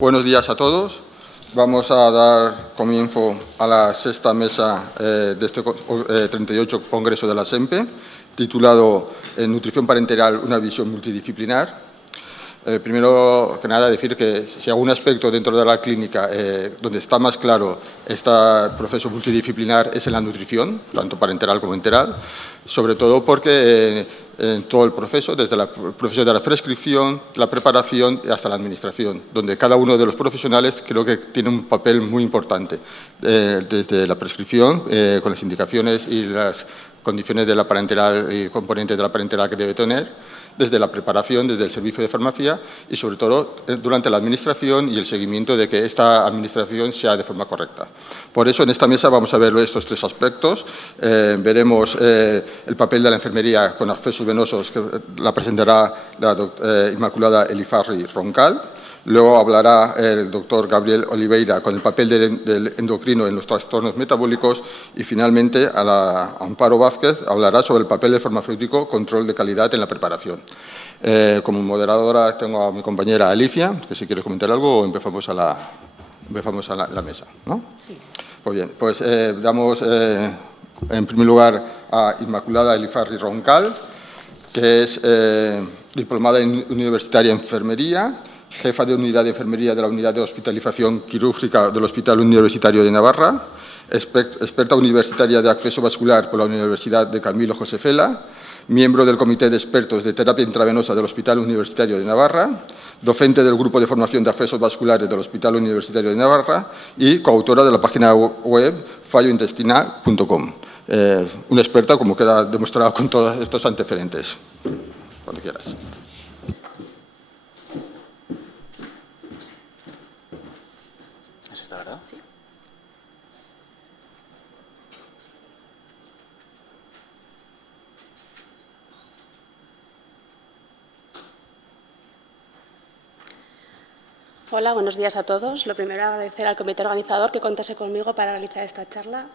Buenos días a todos. Vamos a dar comienzo a la sexta mesa de este 38 Congreso de la SEMPE, titulado Nutrición parenteral, una visión multidisciplinar. Primero que nada, decir que si algún aspecto dentro de la clínica donde está más claro este proceso multidisciplinar es en la nutrición, tanto parenteral como enteral, sobre todo porque en todo el proceso, desde el proceso de la prescripción, la preparación y hasta la administración, donde cada uno de los profesionales creo que tiene un papel muy importante, desde la prescripción, con las indicaciones y las condiciones de la parenteral y componentes de la parenteral que debe tener, desde la preparación, desde el servicio de farmacia y, sobre todo, durante la administración y el seguimiento de que esta administración sea de forma correcta. Por eso, en esta mesa vamos a ver estos tres aspectos. Veremos el papel de la enfermería con accesos venosos, que la presentará la Inmaculada Elifarri Roncal. Luego hablará el doctor Gabriel Oliveira con el papel del endocrino en los trastornos metabólicos y, finalmente, Amparo Vázquez hablará sobre el papel del farmacéutico control de calidad en la preparación. Como moderadora tengo a mi compañera Alicia, que si quieres comentar algo o empezamos a la mesa, ¿no? Sí. Pues bien, pues damos en primer lugar a Inmaculada Elifarri Roncal, que es diplomada universitaria en enfermería, jefa de unidad de enfermería de la Unidad de Hospitalización Quirúrgica del Hospital Universitario de Navarra, experta universitaria de acceso vascular por la Universidad de Camilo José Cela, miembro del Comité de Expertos de Terapia Intravenosa del Hospital Universitario de Navarra, docente del Grupo de Formación de Accesos Vasculares del Hospital Universitario de Navarra y coautora de la página web fallointestinal.com. Una experta, como queda demostrado con todos estos antecedentes. Cuando quieras. Hola, buenos días a todos. Lo primero, agradecer al comité organizador que contase conmigo para realizar esta charla.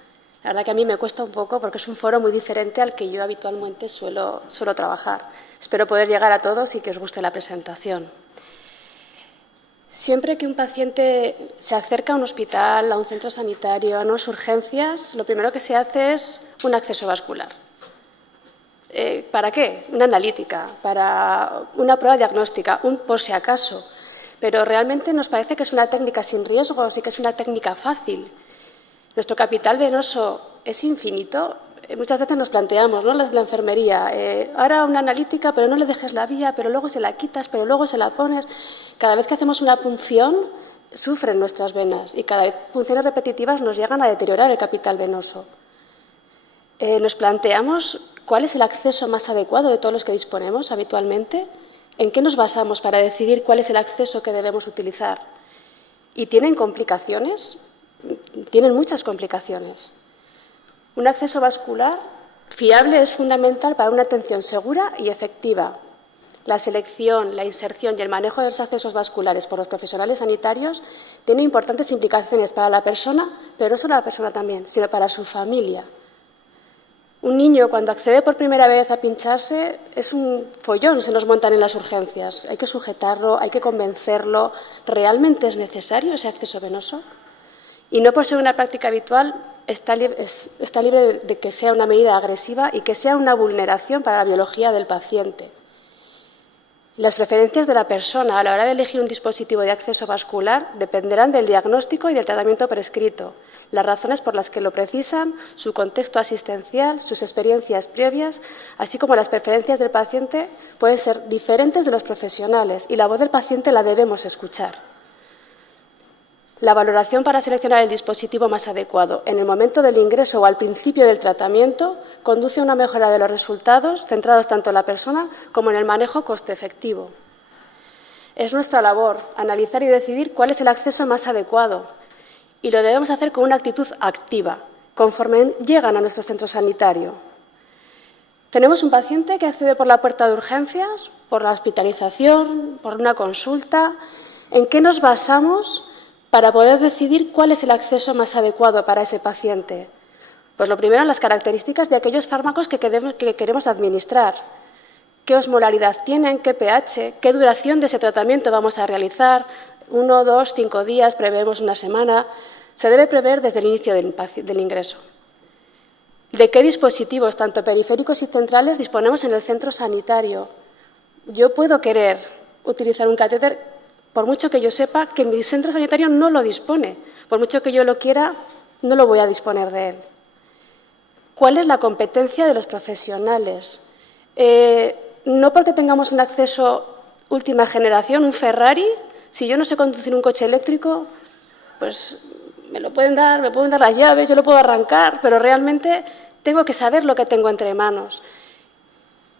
La verdad que a mí me cuesta un poco porque es un foro muy diferente al que yo habitualmente suelo trabajar. Espero poder llegar a todos y que os guste la presentación. Siempre que un paciente se acerca a un hospital, a un centro sanitario, a unas urgencias, lo primero que se hace es un acceso vascular. ¿Para qué? Una analítica, para una prueba diagnóstica, un por si acaso. Pero realmente nos parece que es una técnica sin riesgos y que es una técnica fácil. Nuestro capital venoso es infinito. Muchas veces nos planteamos, ¿no?, las de la enfermería, ahora una analítica, pero no le dejes la vía, pero luego se la quitas, pero luego se la pones. Cada vez que hacemos una punción, sufren nuestras venas y cada vez punciones repetitivas nos llegan a deteriorar el capital venoso. Nos planteamos cuál es el acceso más adecuado de todos los que disponemos habitualmente. ¿En qué nos basamos para decidir cuál es el acceso que debemos utilizar? ¿Y tienen complicaciones? Tienen muchas complicaciones. Un acceso vascular fiable es fundamental para una atención segura y efectiva. La selección, la inserción y el manejo de los accesos vasculares por los profesionales sanitarios tiene importantes implicaciones para la persona, pero no solo la persona también, sino para su familia. Un niño, cuando accede por primera vez a pincharse, es un follón, se nos montan en las urgencias. Hay que sujetarlo, hay que convencerlo. ¿Realmente es necesario ese acceso venoso? Y no por ser una práctica habitual, está libre de que sea una medida agresiva y que sea una vulneración para la biología del paciente. Las preferencias de la persona a la hora de elegir un dispositivo de acceso vascular dependerán del diagnóstico y del tratamiento prescrito, las razones por las que lo precisan, su contexto asistencial, sus experiencias previas, así como las preferencias del paciente pueden ser diferentes de los profesionales y la voz del paciente la debemos escuchar. La valoración para seleccionar el dispositivo más adecuado en el momento del ingreso o al principio del tratamiento conduce a una mejora de los resultados centrados tanto en la persona como en el manejo coste-efectivo. Es nuestra labor analizar y decidir cuál es el acceso más adecuado y lo debemos hacer con una actitud activa, conforme llegan a nuestro centro sanitario. Tenemos un paciente que accede por la puerta de urgencias, por la hospitalización, por una consulta. ¿En qué nos basamos para poder decidir cuál es el acceso más adecuado para ese paciente? Pues lo primero, las características de aquellos fármacos que queremos administrar. ¿Qué osmolaridad tienen? ¿Qué pH? ¿Qué duración de ese tratamiento vamos a realizar? 1, 2, 5 días, prevemos una semana, se debe prever desde el inicio del ingreso. ¿De qué dispositivos, tanto periféricos y centrales, disponemos en el centro sanitario? Yo puedo querer utilizar un catéter, por mucho que yo sepa que mi centro sanitario no lo dispone. Por mucho que yo lo quiera, no lo voy a disponer de él. ¿Cuál es la competencia de los profesionales? No porque tengamos un acceso última generación, un Ferrari, si yo no sé conducir un coche eléctrico, pues me pueden dar las llaves, yo lo puedo arrancar, pero realmente tengo que saber lo que tengo entre manos.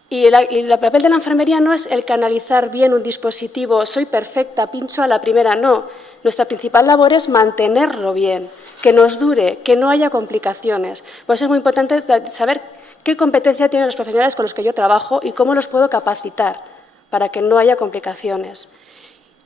Y el papel de la enfermería no es el canalizar bien un dispositivo, soy perfecta, pincho a la primera, no. Nuestra principal labor es mantenerlo bien, que nos dure, que no haya complicaciones. Por eso es muy importante saber qué competencia tienen los profesionales con los que yo trabajo y cómo los puedo capacitar para que no haya complicaciones.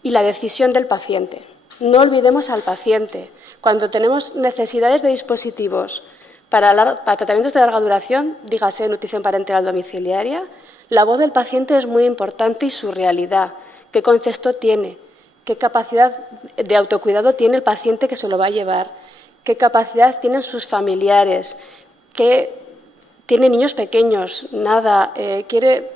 Y la decisión del paciente. No olvidemos al paciente. Cuando tenemos necesidades de dispositivos para tratamientos de larga duración, dígase nutrición parenteral domiciliaria, la voz del paciente es muy importante y su realidad. ¿Qué concepto tiene? ¿Qué capacidad de autocuidado tiene el paciente que se lo va a llevar? ¿Qué capacidad tienen sus familiares? ¿Qué tiene niños pequeños? Nada.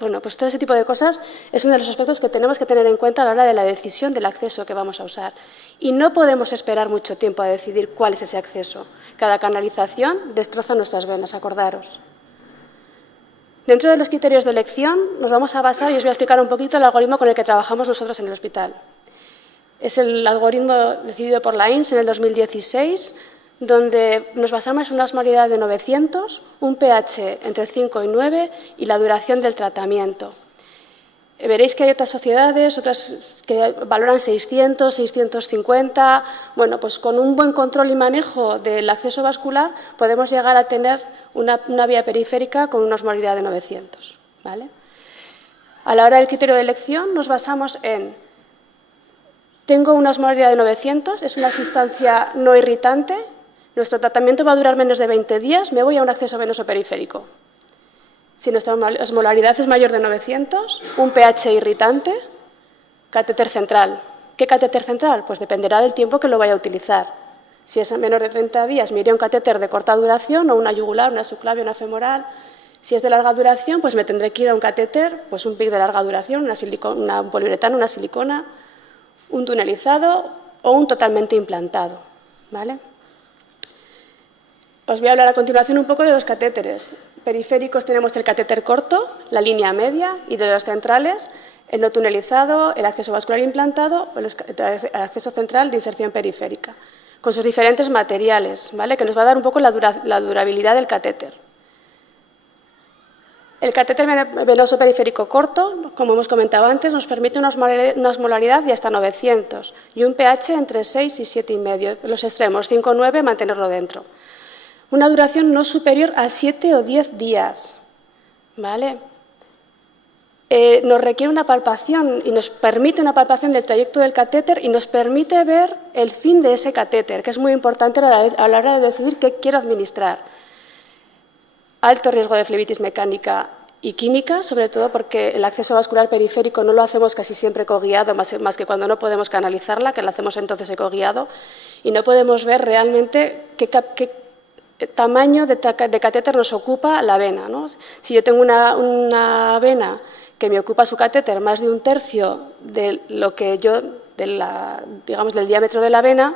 Bueno, pues todo ese tipo de cosas es uno de los aspectos que tenemos que tener en cuenta a la hora de la decisión del acceso que vamos a usar. Y no podemos esperar mucho tiempo a decidir cuál es ese acceso. Cada canalización destroza nuestras venas, acordaros. Dentro de los criterios de elección nos vamos a basar, y os voy a explicar un poquito el algoritmo con el que trabajamos nosotros en el hospital. Es el algoritmo decidido por la INS en el 2016, donde nos basamos en una osmolaridad de 900, un pH entre 5 y 9 y la duración del tratamiento. Veréis que hay otras sociedades, otras que valoran 600, 650. Bueno, pues con un buen control y manejo del acceso vascular podemos llegar a tener una vía periférica con una osmolaridad de 900. ¿Vale? A la hora del criterio de elección nos basamos en: tengo una osmolaridad de 900, es una sustancia no irritante, nuestro tratamiento va a durar menos de 20 días, me voy a un acceso venoso periférico. Si nuestra osmolaridad es mayor de 900, un pH irritante, catéter central. ¿Qué catéter central? Pues dependerá del tiempo que lo vaya a utilizar. Si es menor de 30 días, me iré a un catéter de corta duración, o una yugular, una subclavia, una femoral. Si es de larga duración, pues me tendré que ir a un catéter, pues un PIC de larga duración, un poliuretano, una silicona, un tunelizado o un totalmente implantado. ¿Vale? Os voy a hablar a continuación un poco de los catéteres. Periféricos tenemos el catéter corto, la línea media, y de los centrales, el no tunelizado, el acceso vascular implantado o el acceso central de inserción periférica, con sus diferentes materiales, ¿vale? Que nos va a dar un poco la durabilidad del catéter. El catéter venoso periférico corto, como hemos comentado antes, nos permite una osmolaridad de hasta 900 y un pH entre 6 y 7,5. Los extremos, 5 o 9, mantenerlo dentro. Una duración no superior a 7 o 10 días. ¿Vale? Nos requiere una palpación y nos permite una palpación del trayecto del catéter y nos permite ver el fin de ese catéter, que es muy importante a la hora de decidir qué quiero administrar. Alto riesgo de flebitis mecánica y química, sobre todo porque el acceso vascular periférico no lo hacemos casi siempre coguiado, más que cuando no podemos canalizarla, que lo hacemos entonces coguiado, y no podemos ver realmente qué tamaño de catéter nos ocupa la vena, ¿no? Si yo tengo una vena que me ocupa su catéter más de 1/3 de lo que digamos, del diámetro de la vena,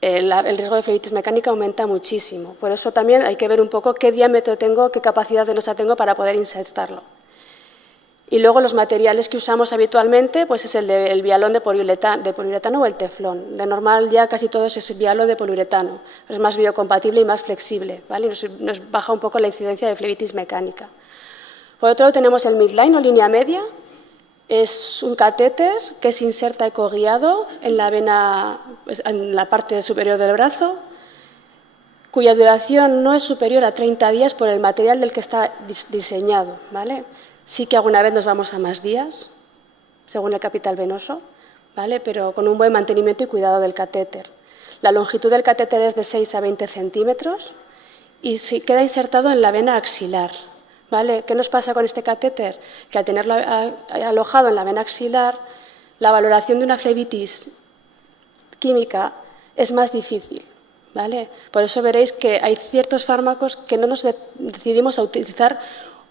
el riesgo de flebitis mecánica aumenta muchísimo. Por eso también hay que ver un poco qué diámetro tengo, qué capacidad venosa tengo para poder insertarlo. Y luego los materiales que usamos habitualmente, pues es el vialón de poliuretano o el teflón. De normal ya casi todo es vialón de poliuretano. Es más biocompatible y más flexible, ¿vale? Nos baja un poco la incidencia de flebitis mecánica. Por otro lado tenemos el midline o línea media. Es un catéter que se inserta ecoguiado en la vena, en la parte superior del brazo, cuya duración no es superior a 30 días por el material del que está diseñado, ¿vale? Sí que alguna vez nos vamos a más días, según el capital venoso, ¿vale? Pero con un buen mantenimiento y cuidado del catéter. La longitud del catéter es de 6 a 20 centímetros y queda insertado en la vena axilar, ¿vale? ¿Qué nos pasa con este catéter? Que al tenerlo alojado en la vena axilar, la valoración de una flebitis química es más difícil, ¿vale? Por eso veréis que hay ciertos fármacos que no nos decidimos a utilizar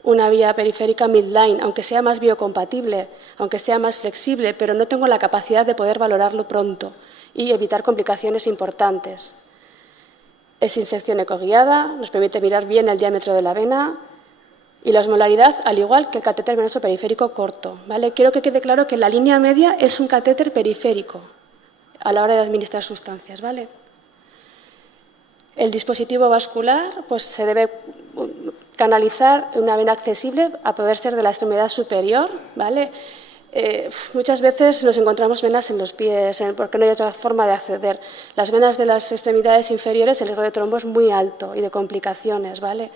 una vía periférica midline, aunque sea más biocompatible, aunque sea más flexible, pero no tengo la capacidad de poder valorarlo pronto y evitar complicaciones importantes. Es inyección ecoguiada, nos permite mirar bien el diámetro de la vena y la osmolaridad, al igual que el catéter venoso periférico corto, ¿vale? Quiero que quede claro que la línea media es un catéter periférico a la hora de administrar sustancias, ¿vale? El dispositivo vascular pues, se debe canalizar en una vena accesible, a poder ser de la extremidad superior, ¿vale? Muchas veces nos encontramos venas en los pies, porque no hay otra forma de acceder. Las venas de las extremidades inferiores, el riesgo de trombo es muy alto y de complicaciones, ¿vale?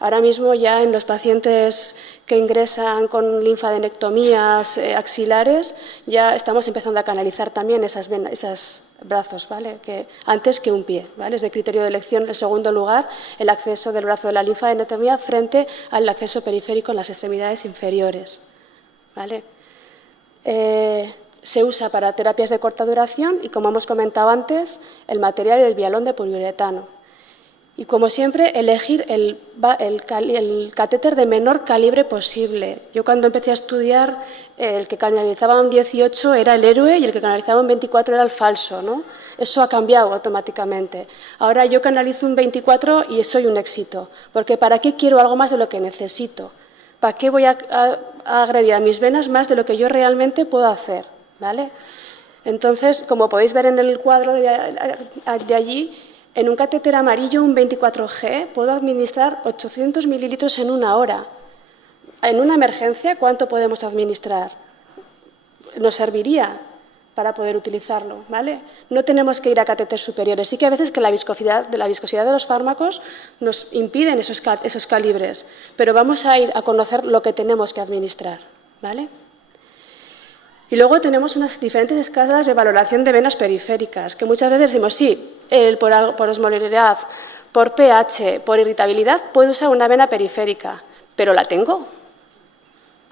Ahora mismo ya en los pacientes que ingresan con linfadenectomías axilares, ya estamos empezando a canalizar también esas venas, esos brazos, ¿vale? Antes que un pie, ¿vale? Es de criterio de elección, en segundo lugar, el acceso del brazo de la linfadenectomía frente al acceso periférico en las extremidades inferiores, ¿vale? Se usa para terapias de corta duración y, como hemos comentado antes, el material del vialón de poliuretano. Y, como siempre, elegir el catéter de menor calibre posible. Yo, cuando empecé a estudiar, el que canalizaba un 18 era el héroe y el que canalizaba un 24 era el falso, ¿no? Eso ha cambiado automáticamente. Ahora yo canalizo un 24 y soy un éxito. Porque ¿para qué quiero algo más de lo que necesito? ¿Para qué voy a agredir a mis venas más de lo que yo realmente puedo hacer? ¿Vale? Entonces, como podéis ver en el cuadro de allí, en un catéter amarillo, un 24G, puedo administrar 800 mililitros en una hora. En una emergencia, ¿cuánto podemos administrar? Nos serviría para poder utilizarlo, ¿vale? No tenemos que ir a catéteres superiores. Sí que a veces que la viscosidad de los fármacos nos impiden esos calibres, pero vamos a ir a conocer lo que tenemos que administrar, ¿vale? Y luego tenemos unas diferentes escalas de valoración de venas periféricas, que muchas veces decimos, sí, por osmolaridad, por pH, por irritabilidad, puedo usar una vena periférica, pero ¿la tengo?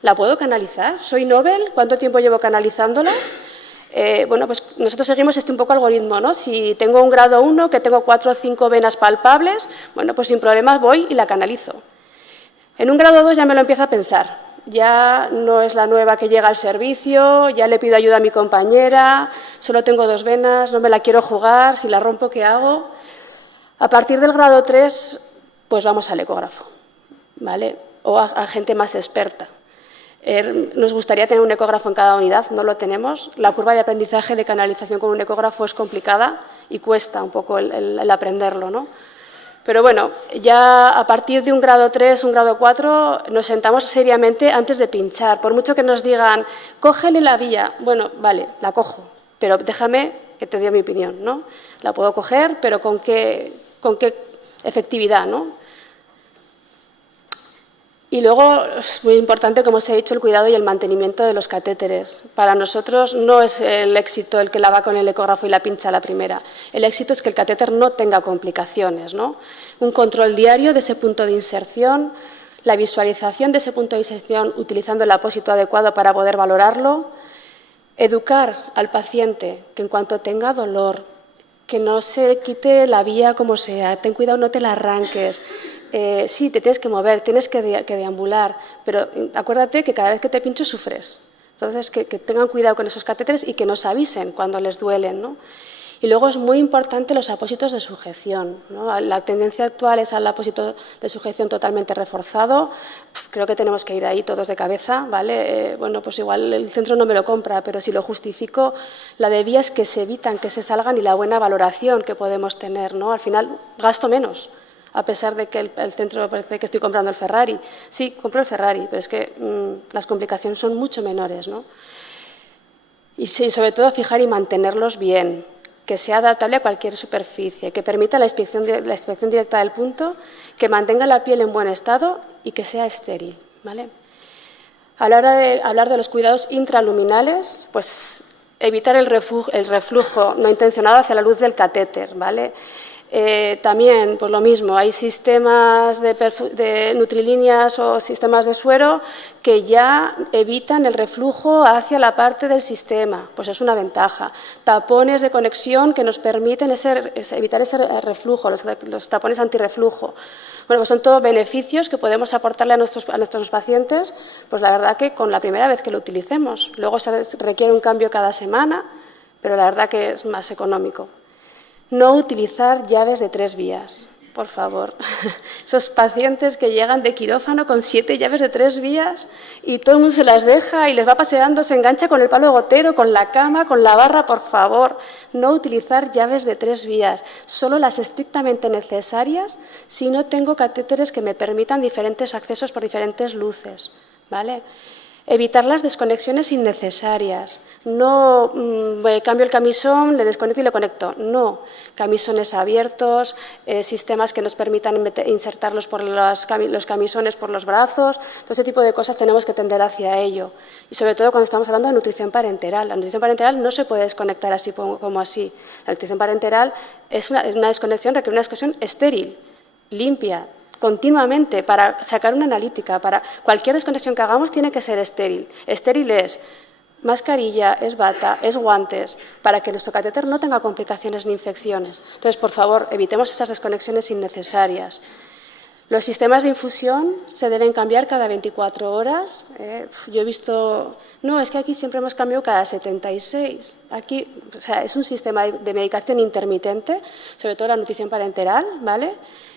¿La puedo canalizar? ¿Soy Nobel? ¿Cuánto tiempo llevo canalizándolas? Bueno, pues nosotros seguimos un poco algoritmo, ¿no? Si tengo un grado 1, que tengo 4 o 5 venas palpables, bueno, pues sin problemas voy y la canalizo. En un grado 2 ya me lo empiezo a pensar. Ya no es la nueva que llega al servicio, ya le pido ayuda a mi compañera, solo tengo 2 venas, no me la quiero jugar, si la rompo, ¿qué hago? A partir del grado 3, pues vamos al ecógrafo, ¿vale? O a gente más experta. Nos gustaría tener un ecógrafo en cada unidad, no lo tenemos. La curva de aprendizaje de canalización con un ecógrafo es complicada y cuesta un poco el aprenderlo, ¿no? Pero bueno, ya a partir de un grado 3, un grado 4, nos sentamos seriamente antes de pinchar. Por mucho que nos digan, cógele la vía, bueno, vale, la cojo, pero déjame que te dé mi opinión, ¿no? La puedo coger, pero ¿con qué efectividad, no? Y luego es muy importante, como os he dicho, el cuidado y el mantenimiento de los catéteres. Para nosotros no es el éxito el que la va con el ecógrafo y la pincha a la primera. El éxito es que el catéter no tenga complicaciones, ¿no? Un control diario de ese punto de inserción, la visualización de ese punto de inserción utilizando el apósito adecuado para poder valorarlo, educar al paciente que en cuanto tenga dolor, que no se quite la vía como sea, ten cuidado, no te la arranques. Sí, te tienes que mover, tienes que deambular, pero acuérdate que cada vez que te pincho sufres. Entonces, que tengan cuidado con esos catéteres y que nos avisen cuando les duelen, ¿no? Y luego es muy importante los apósitos de sujeción, ¿no? La tendencia actual es al apósito de sujeción totalmente reforzado. Creo que tenemos que ir ahí todos de cabeza, ¿vale? Bueno, pues igual el centro no me lo compra, pero si lo justifico, la de vías que se evitan, que se salgan y la buena valoración que podemos tener, ¿no? Al final gasto menos, a pesar de que el centro parece que estoy comprando el Ferrari. Sí, compro el Ferrari, pero es que las complicaciones son mucho menores, ¿no? Y sí, sobre todo fijar y mantenerlos bien, que sea adaptable a cualquier superficie, que permita la inspección directa del punto, que mantenga la piel en buen estado y que sea estéril, ¿vale? A la hora de hablar de los cuidados intraluminales, pues evitar el reflujo no intencionado hacia la luz del catéter, ¿vale? También, pues lo mismo, hay sistemas de nutrilíneas o sistemas de suero que ya evitan el reflujo hacia la parte del sistema, pues es una ventaja. Tapones de conexión que nos permiten evitar ese reflujo, los tapones antirreflujo. Bueno, pues son todos beneficios que podemos aportarle a nuestros pacientes, pues la verdad que con la primera vez que lo utilicemos. Luego se requiere un cambio cada semana, pero la verdad que es más económico. No utilizar llaves de 3 vías, por favor. Esos pacientes que llegan de quirófano con 7 llaves de 3 vías y todo el mundo se las deja y les va paseando, se engancha con el palo gotero, con la cama, con la barra, por favor. No utilizar llaves de 3 vías, solo las estrictamente necesarias si no tengo catéteres que me permitan diferentes accesos por diferentes luces, ¿vale? Evitar las desconexiones innecesarias. No cambio el camisón, le desconecto y le conecto. No. Camisones abiertos, sistemas que nos permitan insertarlos por los camisones por los brazos. Todo ese tipo de cosas tenemos que tender hacia ello. Y sobre todo cuando estamos hablando de nutrición parenteral. La nutrición parenteral no se puede desconectar así como así. La nutrición parenteral es una desconexión, requiere una desconexión estéril, limpia, continuamente, para sacar una analítica. Para cualquier desconexión que hagamos tiene que ser estéril. Estéril es mascarilla, es bata, es guantes, para que nuestro catéter no tenga complicaciones ni infecciones. Entonces, por favor, evitemos esas desconexiones innecesarias. Los sistemas de infusión se deben cambiar cada 24 horas. Yo he visto... No, es que aquí siempre hemos cambiado cada 76. Aquí, o sea, es un sistema de medicación intermitente, sobre todo la nutrición parenteral, ¿vale?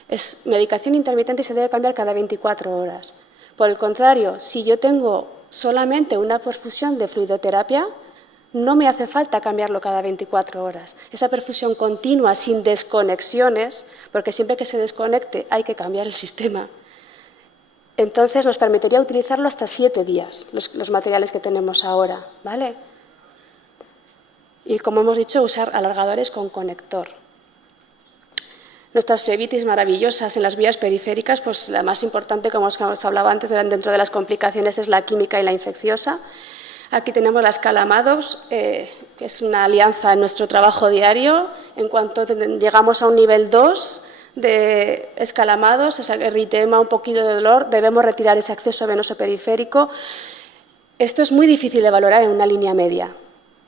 Es medicación intermitente y se debe cambiar cada 24 horas. Por el contrario, si yo tengo solamente una perfusión de fluidoterapia, no me hace falta cambiarlo cada 24 horas. Esa perfusión continua, sin desconexiones, porque siempre que se desconecte hay que cambiar el sistema. Entonces nos permitiría utilizarlo hasta 7 días, los materiales que tenemos ahora, ¿vale? Y como hemos dicho, usar alargadores con conector. Nuestras flebitis maravillosas en las vías periféricas, pues la más importante, como os hablaba antes, dentro de las complicaciones es la química y la infecciosa. Aquí tenemos la escala Maddox, que es una alianza en nuestro trabajo diario. En cuanto llegamos a un nivel 2 de escala Maddox, o sea, eritema, un poquito de dolor, debemos retirar ese acceso venoso periférico. Esto es muy difícil de valorar en una línea media,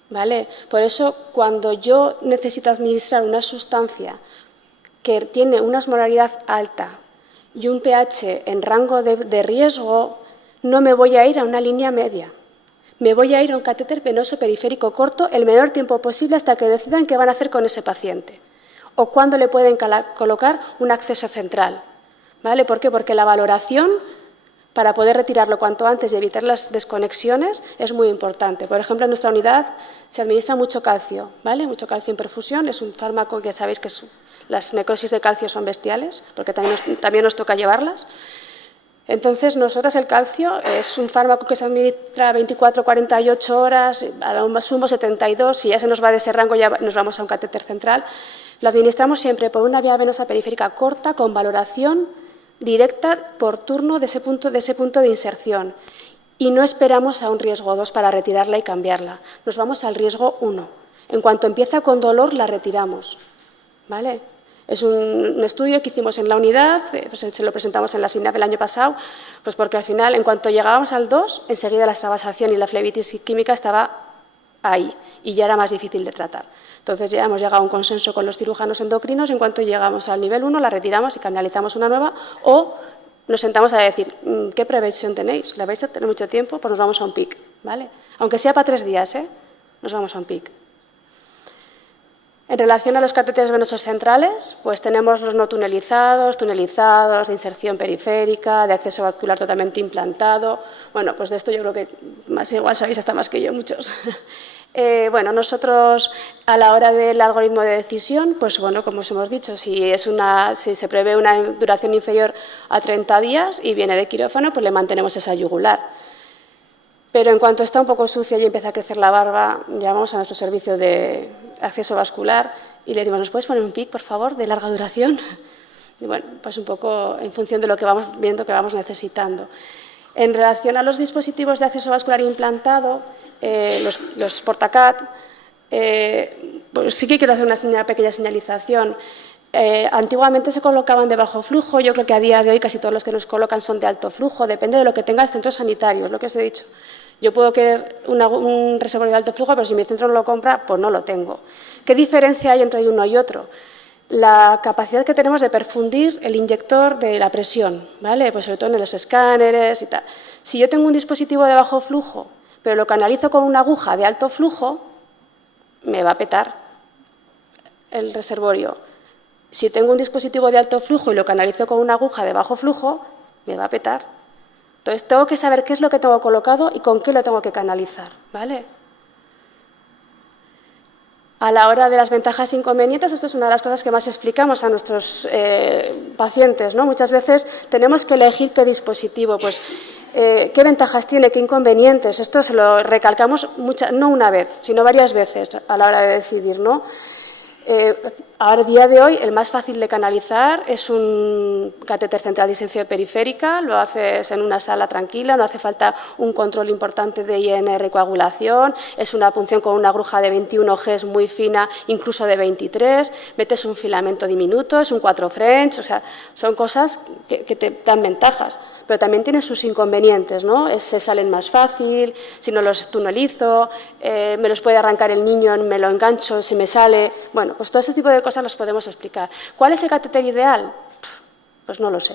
¿vale? Por eso, cuando yo necesito administrar una sustancia que tiene una osmolaridad alta y un pH en rango de riesgo, no me voy a ir a una línea media. Me voy a ir a un catéter venoso periférico corto el menor tiempo posible hasta que decidan qué van a hacer con ese paciente o cuándo le pueden colocar un acceso central, ¿vale? ¿Por qué? Porque la valoración, para poder retirarlo cuanto antes y evitar las desconexiones, es muy importante. Por ejemplo, en nuestra unidad se administra mucho calcio, ¿vale? Mucho calcio en perfusión, es un fármaco que sabéis que las necrosis de calcio son bestiales, porque también nos toca llevarlas. Entonces, nosotras el calcio es un fármaco que se administra 24, 48 horas, a lo más sumo 72, si ya se nos va de ese rango ya nos vamos a un catéter central. Lo administramos siempre por una vía venosa periférica corta con valoración directa por turno de ese punto de inserción. Y no esperamos a un riesgo 2 para retirarla y cambiarla. Nos vamos al riesgo 1. En cuanto empieza con dolor, la retiramos, ¿vale? Es un estudio que hicimos en la unidad, pues se lo presentamos en la SINAP el año pasado, pues porque al final, en cuanto llegábamos al 2, enseguida la extravasación y la flebitis química estaba ahí y ya era más difícil de tratar. Entonces ya hemos llegado a un consenso con los cirujanos endocrinos, en cuanto llegamos al nivel 1 la retiramos y canalizamos una nueva o nos sentamos a decir, ¿qué previsión tenéis? ¿La vais a tener mucho tiempo? Pues nos vamos a un PIC, ¿vale? Aunque sea para 3 días, nos vamos a un PIC. En relación a los catéteres venosos centrales, pues tenemos los no tunelizados, tunelizados, de inserción periférica, de acceso vascular totalmente implantado. Bueno, pues de esto yo creo que más igual sabéis hasta más que yo, muchos. Bueno, nosotros a la hora del algoritmo de decisión, pues bueno, como os hemos dicho, si se prevé una duración inferior a 30 días y viene de quirófano, pues le mantenemos esa yugular. Pero en cuanto está un poco sucia y empieza a crecer la barba, llamamos a nuestro servicio de acceso vascular y le decimos, ¿nos puedes poner un PIC, por favor, de larga duración? Y bueno, pues un poco en función de lo que vamos viendo que vamos necesitando. En relación a los dispositivos de acceso vascular implantado, los Portacat, pues sí que quiero hacer una pequeña señalización. Antiguamente se colocaban de bajo flujo, yo creo que a día de hoy casi todos los que nos colocan son de alto flujo, depende de lo que tenga el centro sanitario, es lo que os he dicho. Yo puedo querer un reservorio de alto flujo, pero si mi centro no lo compra, pues no lo tengo. ¿Qué diferencia hay entre uno y otro? La capacidad que tenemos de perfundir el inyector de la presión, ¿vale? Pues sobre todo en los escáneres y tal. Si yo tengo un dispositivo de bajo flujo, pero lo canalizo con una aguja de alto flujo, me va a petar el reservorio. Si tengo un dispositivo de alto flujo y lo canalizo con una aguja de bajo flujo, me va a petar. Entonces, tengo que saber qué es lo que tengo colocado y con qué lo tengo que canalizar, ¿vale? A la hora de las ventajas e inconvenientes, esto es una de las cosas que más explicamos a nuestros pacientes, ¿no? Muchas veces tenemos que elegir qué dispositivo, pues, qué ventajas tiene, qué inconvenientes. Esto se lo recalcamos no una vez, sino varias veces a la hora de decidir, ¿no? Ahora, a día de hoy, el más fácil de canalizar es un catéter central de distensión periférica, lo haces en una sala tranquila, no hace falta un control importante de INR coagulación, es una punción con una aguja de 21 Gs muy fina, incluso de 23, metes un filamento diminuto, es un 4 French, o sea, son cosas que te dan ventajas, pero también tienen sus inconvenientes, ¿no? Se salen más fácil, si no los tunelizo, me los puede arrancar el niño, me lo engancho, se me sale, bueno, pues todo ese tipo de cosas los podemos explicar. ¿Cuál es el catéter ideal? Pues no lo sé,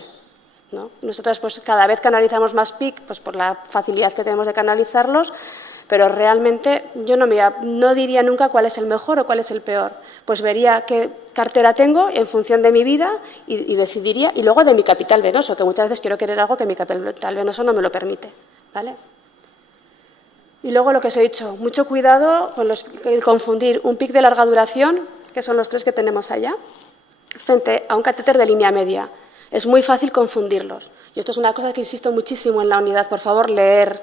¿no? Nosotras pues cada vez canalizamos más PIC, pues por la facilidad que tenemos de canalizarlos, pero realmente yo no diría nunca cuál es el mejor o cuál es el peor. Pues vería qué cartera tengo en función de mi vida y decidiría, y luego de mi capital venoso, que muchas veces quiero querer algo que mi capital venoso no me lo permite, ¿vale? Y luego lo que os he dicho, mucho cuidado con confundir un PIC de larga duración, que son los 3 que tenemos allá, frente a un catéter de línea media. Es muy fácil confundirlos. Y esto es una cosa que insisto muchísimo en la unidad. Por favor, leer.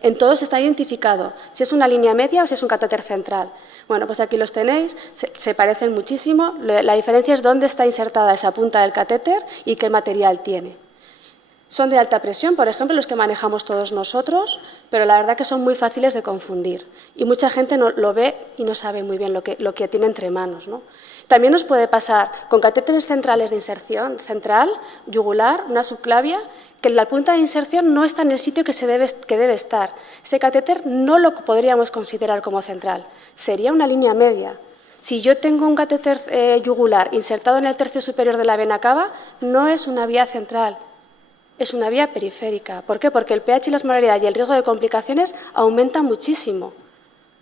En todos está identificado si es una línea media o si es un catéter central. Bueno, pues aquí los tenéis, se parecen muchísimo. La diferencia es dónde está insertada esa punta del catéter y qué material tiene. Son de alta presión, por ejemplo, los que manejamos todos nosotros, pero la verdad que son muy fáciles de confundir. Y mucha gente no lo ve y no sabe muy bien lo que tiene entre manos, ¿no? También nos puede pasar con catéteres centrales de inserción central, yugular, una subclavia, que la punta de inserción no está en el sitio que debe estar. Ese catéter no lo podríamos considerar como central, sería una línea media. Si yo tengo un catéter yugular insertado en el tercio superior de la vena cava, no es una vía central, es una vía periférica. ¿Por qué? Porque el pH y la osmolaridad y el riesgo de complicaciones aumentan muchísimo.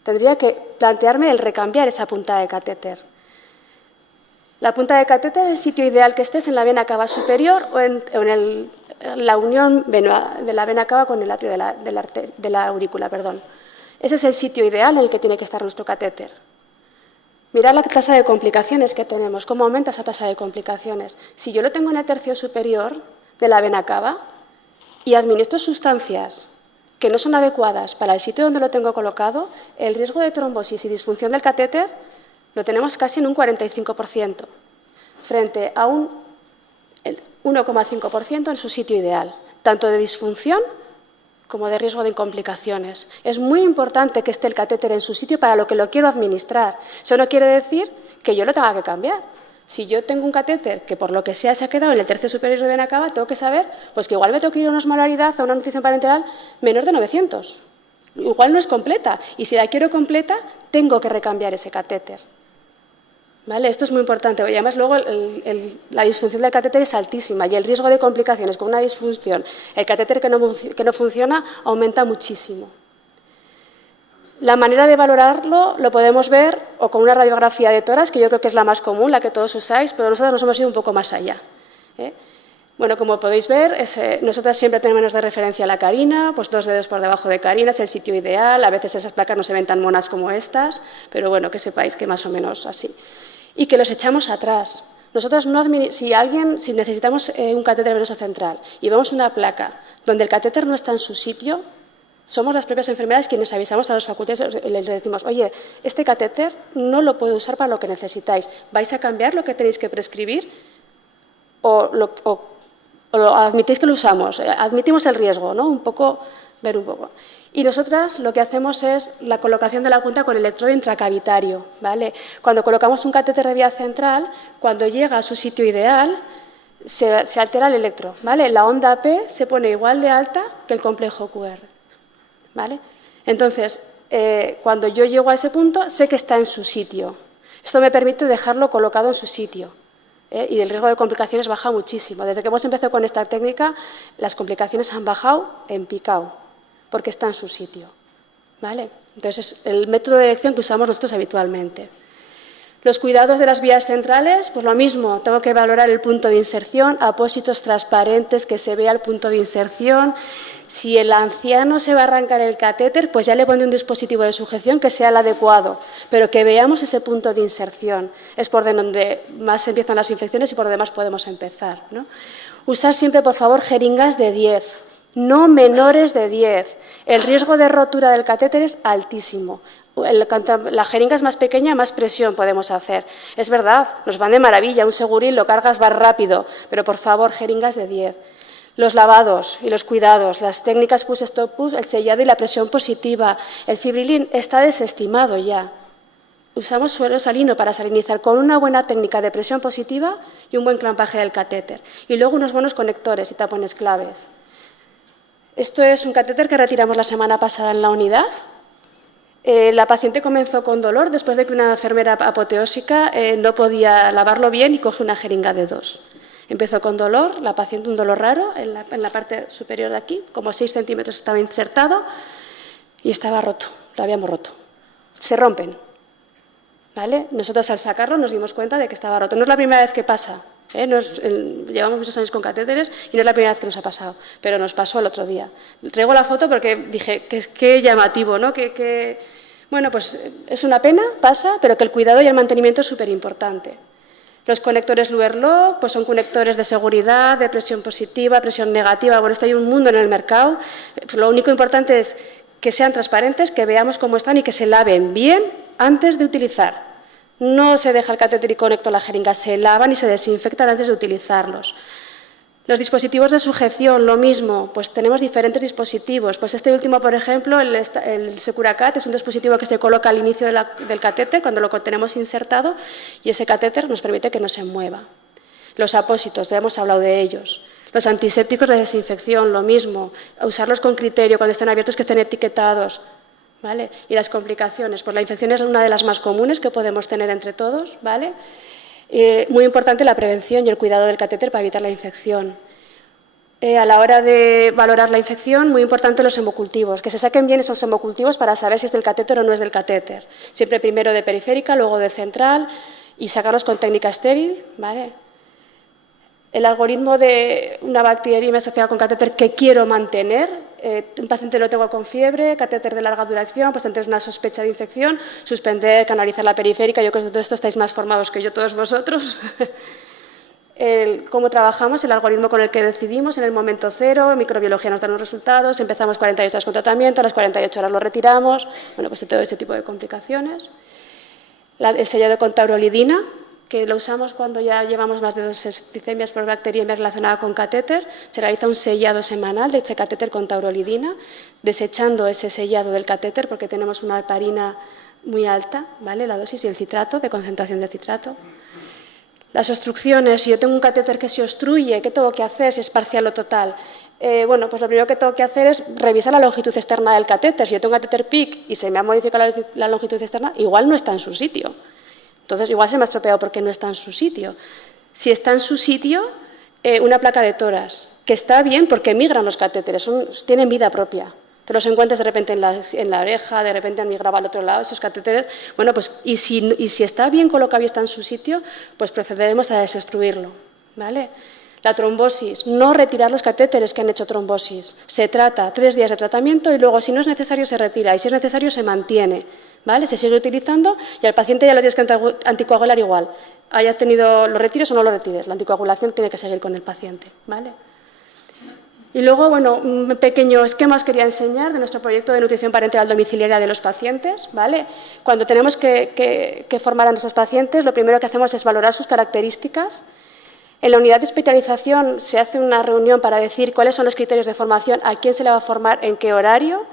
Tendría que plantearme el recambiar esa punta de catéter. La punta de catéter, el sitio ideal que estés en la vena cava superior o en la unión de la vena cava con el atrio de la aurícula. Perdón. Ese es el sitio ideal en el que tiene que estar nuestro catéter. Mirad la tasa de complicaciones que tenemos, cómo aumenta esa tasa de complicaciones. Si yo lo tengo en el tercio superior de la vena cava y administro sustancias que no son adecuadas para el sitio donde lo tengo colocado, el riesgo de trombosis y disfunción del catéter lo tenemos casi en un 45%, frente a un 1,5% en su sitio ideal, tanto de disfunción como de riesgo de complicaciones. Es muy importante que esté el catéter en su sitio para lo que lo quiero administrar. Eso no quiere decir que yo lo tenga que cambiar. Si yo tengo un catéter que por lo que sea se ha quedado en el tercio superior de vena cava, tengo que saber pues que igual me tengo que ir a una osmolaridad o a una nutrición parenteral menor de 900. Igual no es completa. Y si la quiero completa, tengo que recambiar ese catéter. ¿Vale? Esto es muy importante. Y además luego la disfunción del catéter es altísima y el riesgo de complicaciones con una disfunción, el catéter que no funciona, aumenta muchísimo. La manera de valorarlo lo podemos ver o con una radiografía de tórax, que yo creo que es la más común, la que todos usáis, pero nosotros nos hemos ido un poco más allá. Bueno, como podéis ver, nosotras siempre tenemos de referencia la carina, pues 2 dedos por debajo de carina, es el sitio ideal. A veces esas placas no se ven tan monas como estas, pero bueno, que sepáis que más o menos así. Y que los echamos atrás. Nosotros si necesitamos un catéter venoso central y vemos una placa donde el catéter no está en su sitio, somos las propias enfermeras quienes avisamos a los facultativos y les decimos, oye, este catéter no lo puedo usar para lo que necesitáis. ¿Vais a cambiar lo que tenéis que prescribir o lo admitís que lo usamos? Admitimos el riesgo, ¿no? Ver un poco. Y nosotras lo que hacemos es la colocación de la punta con electrodo intracavitario, ¿vale? Cuando colocamos un catéter de vía central, cuando llega a su sitio ideal, se altera el electro, ¿vale? La onda P se pone igual de alta que el complejo QR, ¿vale? Entonces, cuando yo llego a ese punto, sé que está en su sitio. Esto me permite dejarlo colocado en su sitio, y el riesgo de complicaciones baja muchísimo. Desde que hemos empezado con esta técnica, las complicaciones han bajado en picado, porque está en su sitio, ¿vale? Entonces, es el método de elección que usamos nosotros habitualmente. Los cuidados de las vías centrales, pues lo mismo, tengo que valorar el punto de inserción, apósitos transparentes, que se vea el punto de inserción. Si el anciano se va a arrancar el catéter, pues ya le pone un dispositivo de sujeción que sea el adecuado, pero que veamos ese punto de inserción. Es por donde más empiezan las infecciones y por donde más podemos empezar, ¿no? Usar siempre, por favor, jeringas de 10, no menores de 10. El riesgo de rotura del catéter es altísimo. La jeringa es más pequeña, más presión podemos hacer. Es verdad, nos van de maravilla, un Segurín lo cargas, va rápido, pero por favor, jeringas de 10. Los lavados y los cuidados, las técnicas push-stop-push, el sellado y la presión positiva. El fibrilín está desestimado ya. Usamos suero salino para salinizar con una buena técnica de presión positiva y un buen clampaje del catéter. Y luego unos buenos conectores y tapones claves. Esto es un catéter que retiramos la semana pasada en la unidad. La paciente comenzó con dolor después de que una enfermera apoteósica no podía lavarlo bien y coge una jeringa de 2. Empezó con dolor, la paciente un dolor raro en la parte superior de aquí, como 6 centímetros estaba insertado y estaba roto, lo habíamos roto. Se rompen, ¿vale? Nosotros al sacarlo nos dimos cuenta de que estaba roto. No es la primera vez que pasa, llevamos muchos años con catéteres y no es la primera vez que nos ha pasado, pero nos pasó el otro día. Traigo la foto porque dije, qué llamativo, ¿no? Bueno, pues es una pena, pasa, pero que el cuidado y el mantenimiento es súper importante. Los conectores Luer-Lock pues son conectores de seguridad, de presión positiva, presión negativa. Bueno, esto hay un mundo en el mercado. Lo único importante es que sean transparentes, que veamos cómo están y que se laven bien antes de utilizar. No se deja el catéter y conecto la jeringa, se lavan y se desinfectan antes de utilizarlos. Los dispositivos de sujeción, lo mismo, pues tenemos diferentes dispositivos. Pues este último, por ejemplo, el Securacat, es un dispositivo que se coloca al inicio del catéter, cuando lo tenemos insertado, y ese catéter nos permite que no se mueva. Los apósitos, ya hemos hablado de ellos. Los antisépticos de desinfección, lo mismo. Usarlos con criterio, cuando estén abiertos, que estén etiquetados, ¿vale? Y las complicaciones, pues la infección es una de las más comunes que podemos tener entre todos, ¿vale? Muy importante la prevención y el cuidado del catéter para evitar la infección. A la hora de valorar la infección, muy importante los hemocultivos, que se saquen bien esos hemocultivos para saber si es del catéter o no es del catéter. Siempre primero de periférica, luego de central y sacarlos con técnica estéril, ¿vale? El algoritmo de una bacteriemia asociada con catéter que quiero mantener, un paciente lo tengo con fiebre, catéter de larga duración, pues entonces una sospecha de infección, suspender, canalizar la periférica. Yo creo que todo esto estáis más formados que yo todos vosotros. Cómo trabajamos, el algoritmo con el que decidimos en el momento cero, microbiología nos da los resultados, empezamos 48 horas con tratamiento, a las 48 horas lo retiramos, bueno, pues todo ese tipo de complicaciones. El sellado con taurolidina, que lo usamos cuando ya llevamos más de 2 septicemias por bacteriemia relacionada con catéter. Se realiza un sellado semanal de ese catéter con taurolidina, desechando ese sellado del catéter porque tenemos una heparina muy alta, ¿vale? La dosis y el citrato, de concentración de citrato. Las obstrucciones, si yo tengo un catéter que se obstruye, ¿qué tengo que hacer si es parcial o total? Bueno, pues lo primero que tengo que hacer es revisar la longitud externa del catéter. Si yo tengo un catéter PIC y se me ha modificado la longitud externa, igual no está en su sitio. Entonces, igual se me ha estropeado porque no está en su sitio. Si está en su sitio, una placa de toras, que está bien porque migran los catéteres, tienen vida propia. Te los encuentras de repente en la oreja, de repente han migrado al otro lado, esos catéteres. Bueno, pues, y si está bien colocado y está en su sitio, pues procederemos a desobstruirlo, ¿vale? La trombosis, no retirar los catéteres que han hecho trombosis. Se trata 3 días de tratamiento y luego, si no es necesario, se retira y si es necesario, se mantiene, ¿vale? Se sigue utilizando y al paciente ya lo tienes que anticoagular igual. Haya tenido, lo retires o no lo retires, la anticoagulación tiene que seguir con el paciente, ¿vale? Y luego, bueno, un pequeño esquema os quería enseñar de nuestro proyecto de nutrición parenteral domiciliaria de los pacientes, ¿vale? Cuando tenemos que formar a nuestros pacientes, lo primero que hacemos es valorar sus características. En la unidad de hospitalización se hace una reunión para decir cuáles son los criterios de formación, a quién se le va a formar, en qué horario.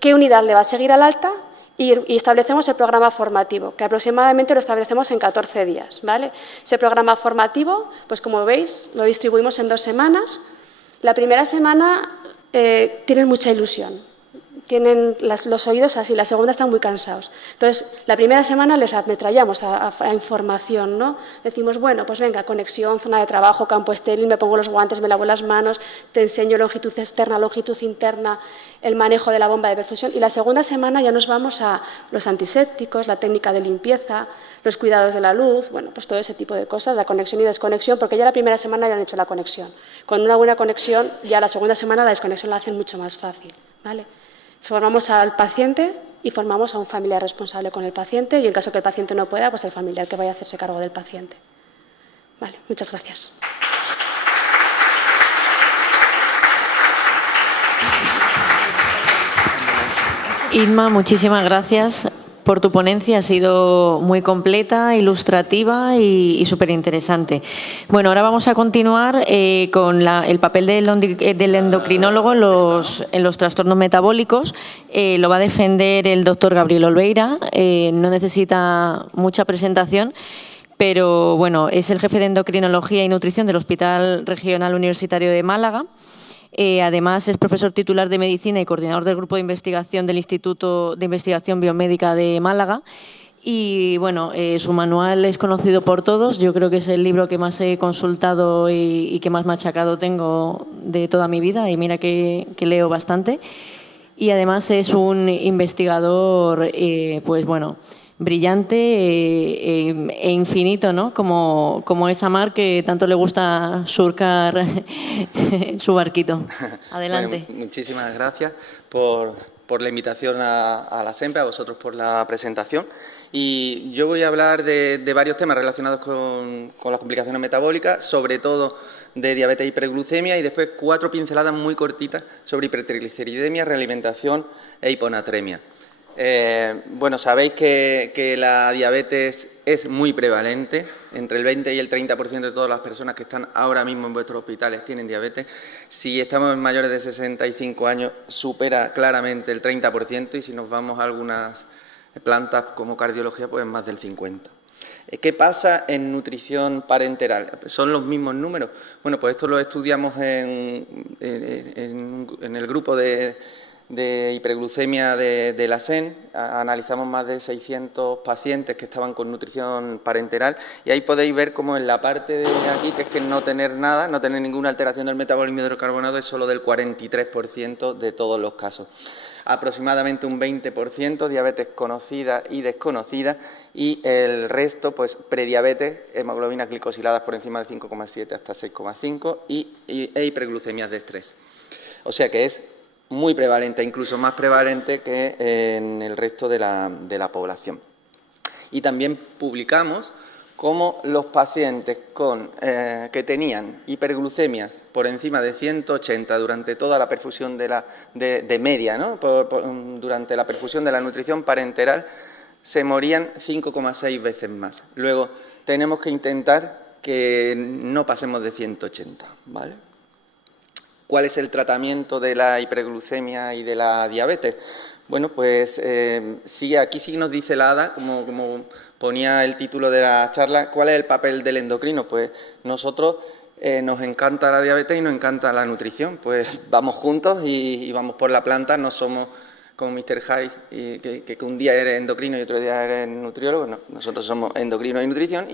qué unidad le va a seguir al alta y establecemos el programa formativo, que aproximadamente lo establecemos en 14 días, ¿vale? Ese programa formativo, pues como veis, lo distribuimos en 2 semanas. La primera semana tienen mucha ilusión. Tienen los oídos así, la segunda están muy cansados. Entonces, la primera semana les ametrallamos a información, ¿no? Decimos, bueno, pues venga, conexión, zona de trabajo, campo estéril, me pongo los guantes, me lavo las manos, te enseño longitud externa, longitud interna, el manejo de la bomba de perfusión. Y la segunda semana ya nos vamos a los antisépticos, la técnica de limpieza, los cuidados de la luz, bueno, pues todo ese tipo de cosas, la conexión y desconexión, porque ya la primera semana ya han hecho la conexión. Con una buena conexión, ya la segunda semana la desconexión la hacen mucho más fácil, ¿vale? Formamos al paciente y formamos a un familiar responsable con el paciente y en caso que el paciente no pueda, pues el familiar que vaya a hacerse cargo del paciente. Vale, muchas gracias. Inma, muchísimas gracias por tu ponencia. Ha sido muy completa, ilustrativa y súper interesante. Bueno, ahora vamos a continuar con el papel del endocrinólogo en los trastornos metabólicos. Lo va a defender el doctor Gabriel Olveira. No necesita mucha presentación, pero bueno, es el jefe de endocrinología y nutrición del Hospital Regional Universitario de Málaga. Además, es profesor titular de Medicina y coordinador del Grupo de Investigación del Instituto de Investigación Biomédica de Málaga. Y, bueno, su manual es conocido por todos. Yo creo que es el libro que más he consultado y que más machacado tengo de toda mi vida. Y mira que leo bastante. Y, además, es un investigador, pues, bueno, brillante e infinito, ¿no? Como esa mar que tanto le gusta surcar su barquito. Adelante. Bueno, muchísimas gracias por la invitación a la SEMPE, a vosotros por la presentación. Y yo voy a hablar de varios temas relacionados con las complicaciones metabólicas, sobre todo de diabetes e hiperglucemia, y después 4 pinceladas muy cortitas sobre hipertrigliceridemia, realimentación e hiponatremia. Bueno, sabéis que la diabetes es muy prevalente, entre el 20 y el 30% de todas las personas que están ahora mismo en vuestros hospitales tienen diabetes. Si estamos en mayores de 65 años, supera claramente el 30%, y si nos vamos a algunas plantas como cardiología, pues más del 50%. ¿Qué pasa en nutrición parenteral? ¿Son los mismos números? Bueno, pues esto lo estudiamos en el grupo de hiperglucemia de la SEN. Analizamos más de 600 pacientes que estaban con nutrición parenteral y ahí podéis ver cómo en la parte de aquí, que es que no tener nada, no tener ninguna alteración del metabolismo hidrocarbonato, es solo del 43% de todos los casos. Aproximadamente un 20% diabetes conocida y desconocida, y el resto, pues prediabetes, hemoglobinas glicosiladas por encima de 5,7 hasta 6,5 e hiperglucemias de estrés. O sea que es muy prevalente, incluso más prevalente que en el resto de la población. Y también publicamos cómo los pacientes que tenían hiperglucemias por encima de 180 durante toda la perfusión de media, ¿no? Durante la perfusión de la nutrición parenteral, se morían 5,6 veces más. Luego, tenemos que intentar que no pasemos de 180, ¿vale? ¿Cuál es el tratamiento de la hiperglucemia y de la diabetes? Bueno, pues aquí sí nos dice la ADA, como ponía el título de la charla, ¿cuál es el papel del endocrino? Pues nosotros nos encanta la diabetes y nos encanta la nutrición, pues vamos juntos y vamos por la planta, no somos como Mr. Hyde, que un día eres endocrino y otro día eres nutriólogo. No, nosotros somos endocrino y nutrición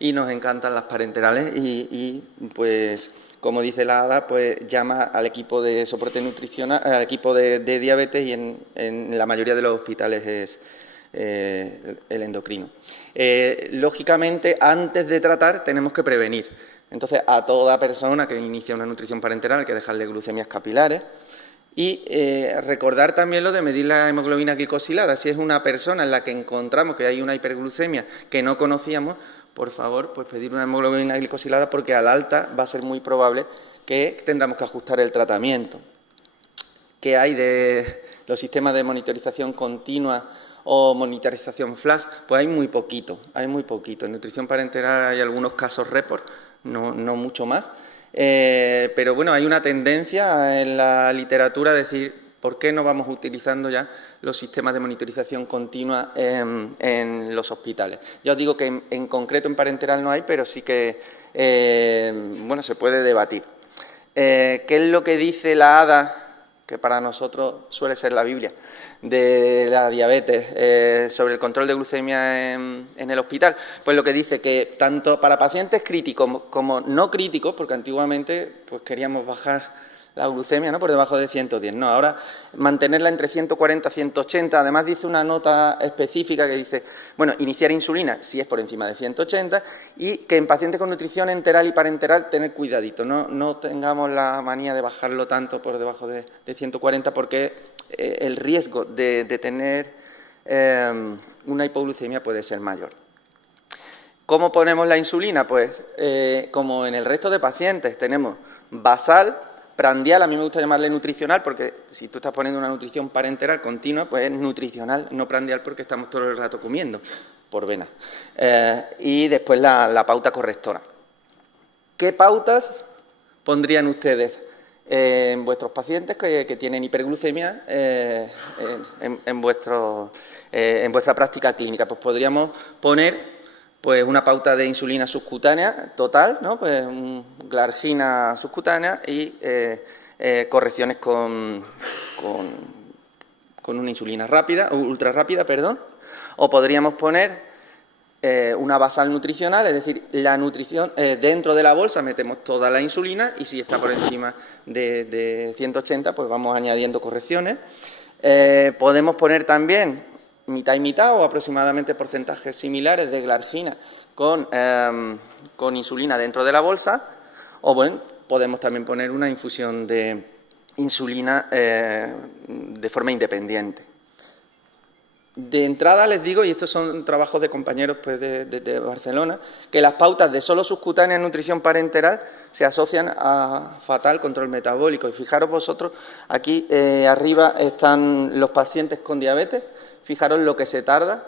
y nos encantan las parenterales y pues, como dice la ADA, pues llama al equipo de soporte nutricional, al equipo de diabetes, y en la mayoría de los hospitales es el endocrino. Lógicamente, antes de tratar tenemos que prevenir. Entonces, a toda persona que inicia una nutrición parenteral hay que dejarle glucemias capilares. Y recordar también lo de medir la hemoglobina glicosilada. Si es una persona en la que encontramos que hay una hiperglucemia que no conocíamos, por favor, pues pedir una hemoglobina glicosilada, porque al alta va a ser muy probable que tendremos que ajustar el tratamiento. ¿Qué hay de los sistemas de monitorización continua o monitorización flash? Pues hay muy poquito, En nutrición parenteral hay algunos casos report, no mucho más. Pero bueno, hay una tendencia en la literatura a decir ¿Por qué no vamos utilizando ya los sistemas de monitorización continua en los hospitales? Ya os digo que en concreto en parenteral no hay, pero sí que bueno, se puede debatir. ¿Qué es lo que dice la ADA, que para nosotros suele ser la Biblia, de la diabetes sobre el control de glucemia en el hospital? Pues lo que dice que tanto para pacientes críticos como no críticos, porque antiguamente pues queríamos bajar la glucemia, ¿no?, por debajo de 110. No, ahora mantenerla entre 140 y 180. Además dice una nota específica que dice, bueno, iniciar insulina si es por encima de 180 y que en pacientes con nutrición enteral y parenteral tener cuidadito. No tengamos la manía de bajarlo tanto por debajo de 140 porque el riesgo de tener una hipoglucemia puede ser mayor. ¿Cómo ponemos la insulina? Pues como en el resto de pacientes tenemos basal, prandial, a mí me gusta llamarle nutricional, porque si tú estás poniendo una nutrición parenteral continua, pues es nutricional, no prandial, porque estamos todo el rato comiendo por vena. Y después la pauta correctora. ¿Qué pautas pondrían ustedes en vuestros pacientes que tienen hiperglucemia en vuestra práctica clínica? Pues podríamos poner pues una pauta de insulina subcutánea total, ¿no? Pues glargina subcutánea y correcciones con una insulina rápida, ultra rápida, perdón. O podríamos poner una basal nutricional, es decir, la nutrición dentro de la bolsa metemos toda la insulina y si está por encima de 180, pues vamos añadiendo correcciones. Podemos poner también mitad y mitad o aproximadamente porcentajes similares de glargina con insulina dentro de la bolsa, o bueno, podemos también poner una infusión de insulina de forma independiente. De entrada les digo, y estos son trabajos de compañeros pues, de Barcelona, que las pautas de solo subcutánea en nutrición parenteral se asocian a fatal control metabólico. Y fijaros vosotros, aquí arriba están los pacientes con diabetes. Fijaros lo que se tarda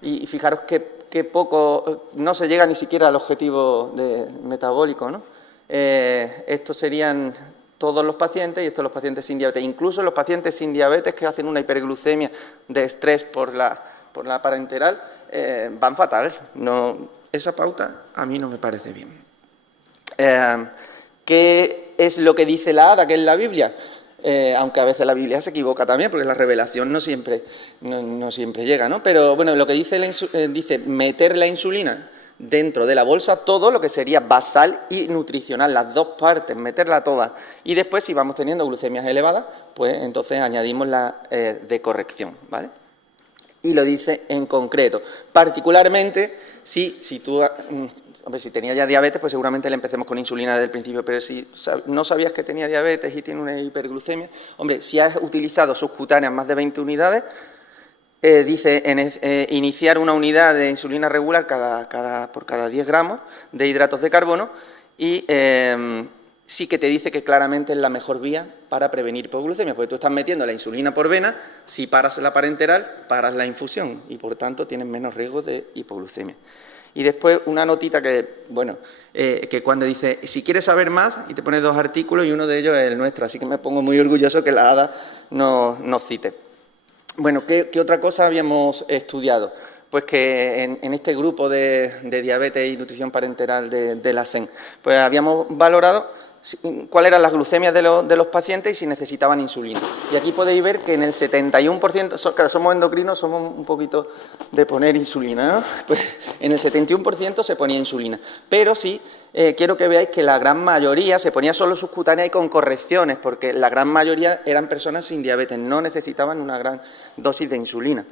y fijaros qué poco, no se llega ni siquiera al objetivo metabólico, ¿no? Estos serían todos los pacientes y estos los pacientes sin diabetes. Incluso los pacientes sin diabetes que hacen una hiperglucemia de estrés por la parenteral van fatal. No, esa pauta a mí no me parece bien. ¿Qué es lo que dice la ADA, que es la Biblia? Aunque a veces la Biblia se equivoca también, porque la revelación no siempre llega, ¿no? Pero bueno, lo que dice dice meter la insulina dentro de la bolsa, todo lo que sería basal y nutricional, las dos partes, meterla toda. Y después, si vamos teniendo glucemias elevadas, pues entonces añadimos la de corrección, ¿vale? Y lo dice en concreto. Particularmente, si tú... Hombre, si tenía ya diabetes, pues seguramente le empecemos con insulina desde el principio, pero si no sabías que tenía diabetes y tiene una hiperglucemia, hombre, si has utilizado subcutáneas más de 20 unidades, dice iniciar una unidad de insulina regular por cada 10 gramos de hidratos de carbono y sí que te dice que claramente es la mejor vía para prevenir hipoglucemia, porque tú estás metiendo la insulina por vena, si paras la parenteral, paras la infusión y por tanto tienes menos riesgo de hipoglucemia. Y después una notita que, bueno, que cuando dice, si quieres saber más, y te pone 2 artículos y uno de ellos es el nuestro, así que me pongo muy orgulloso que la ADA nos cite. Bueno, ¿qué otra cosa habíamos estudiado? Pues que en este grupo de diabetes y nutrición parenteral de la SEN, pues habíamos valorado cuáles eran las glucemias de los pacientes y si necesitaban insulina. Y aquí podéis ver que en el 71%, claro, somos endocrinos, somos un poquito de poner insulina, ¿no? Pues en el 71% se ponía insulina. Pero sí, quiero que veáis que la gran mayoría se ponía solo subcutánea y con correcciones, porque la gran mayoría eran personas sin diabetes, no necesitaban una gran dosis de insulina.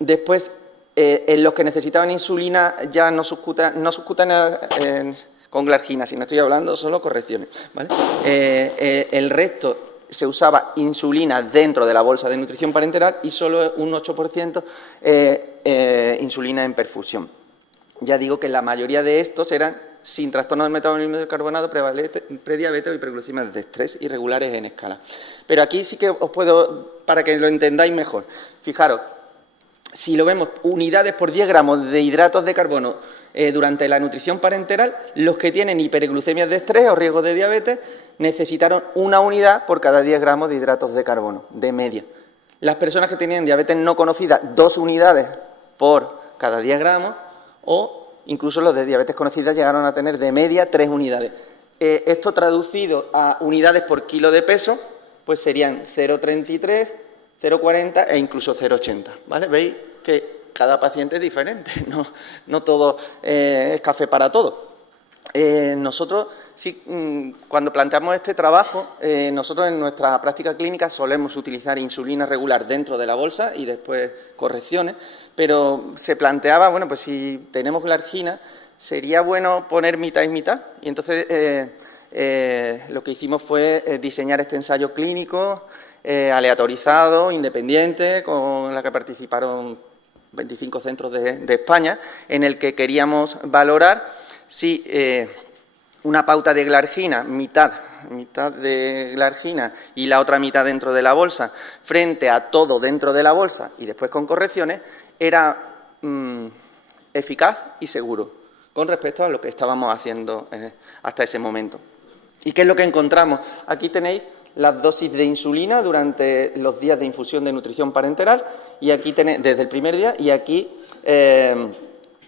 Después, en los que necesitaban insulina ya no subcutánea con glargina, si no estoy hablando solo correcciones, ¿vale? El resto se usaba insulina dentro de la bolsa de nutrición parenteral y solo un 8% insulina en perfusión. Ya digo que la mayoría de estos eran sin trastorno del metabolismo del carbonato, prediabetes o hiperglucemia de estrés irregulares en escala. Pero aquí sí que os puedo, para que lo entendáis mejor, fijaros, si lo vemos, unidades por 10 gramos de hidratos de carbono durante la nutrición parenteral, los que tienen hiperglucemias de estrés o riesgo de diabetes necesitaron una unidad por cada 10 gramos de hidratos de carbono, de media. Las personas que tenían diabetes no conocida, 2 unidades por cada 10 gramos, o incluso los de diabetes conocida llegaron a tener de media 3 unidades. Esto traducido a unidades por kilo de peso, pues serían 0,33, 0,40 e incluso 0,80, ¿vale? Veis que cada paciente es diferente, no todo es café para todo. Nosotros, sí, cuando planteamos este trabajo, nosotros en nuestra práctica clínica solemos utilizar insulina regular dentro de la bolsa y después correcciones, pero se planteaba, bueno, pues si tenemos glargina, sería bueno poner mitad y mitad. Y entonces lo que hicimos fue diseñar este ensayo clínico aleatorizado, independiente, con la que participaron 25 centros de España, en el que queríamos valorar si una pauta de glargina, mitad de glargina y la otra mitad dentro de la bolsa, frente a todo dentro de la bolsa y después con correcciones, era eficaz y seguro con respecto a lo que estábamos haciendo hasta ese momento. ¿Y qué es lo que encontramos? Aquí tenéis las dosis de insulina durante los días de infusión de nutrición parenteral, y aquí tenéis desde el primer día, y aquí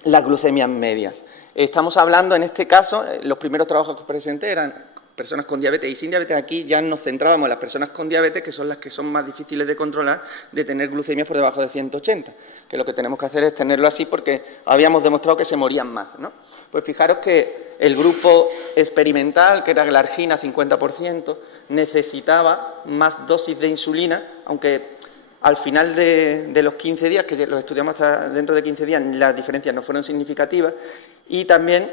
las glucemias medias. Estamos hablando, en este caso, los primeros trabajos que presenté eran personas con diabetes y sin diabetes. Aquí ya nos centrábamos en las personas con diabetes, que son las que son más difíciles de controlar, de tener glucemias por debajo de 180, que lo que tenemos que hacer es tenerlo así porque habíamos demostrado que se morían más, ¿no? Pues fijaros que el grupo experimental, que era glargina 50%, necesitaba más dosis de insulina, aunque al final de los 15 días, que los estudiamos hasta dentro de 15 días, las diferencias no fueron significativas, y también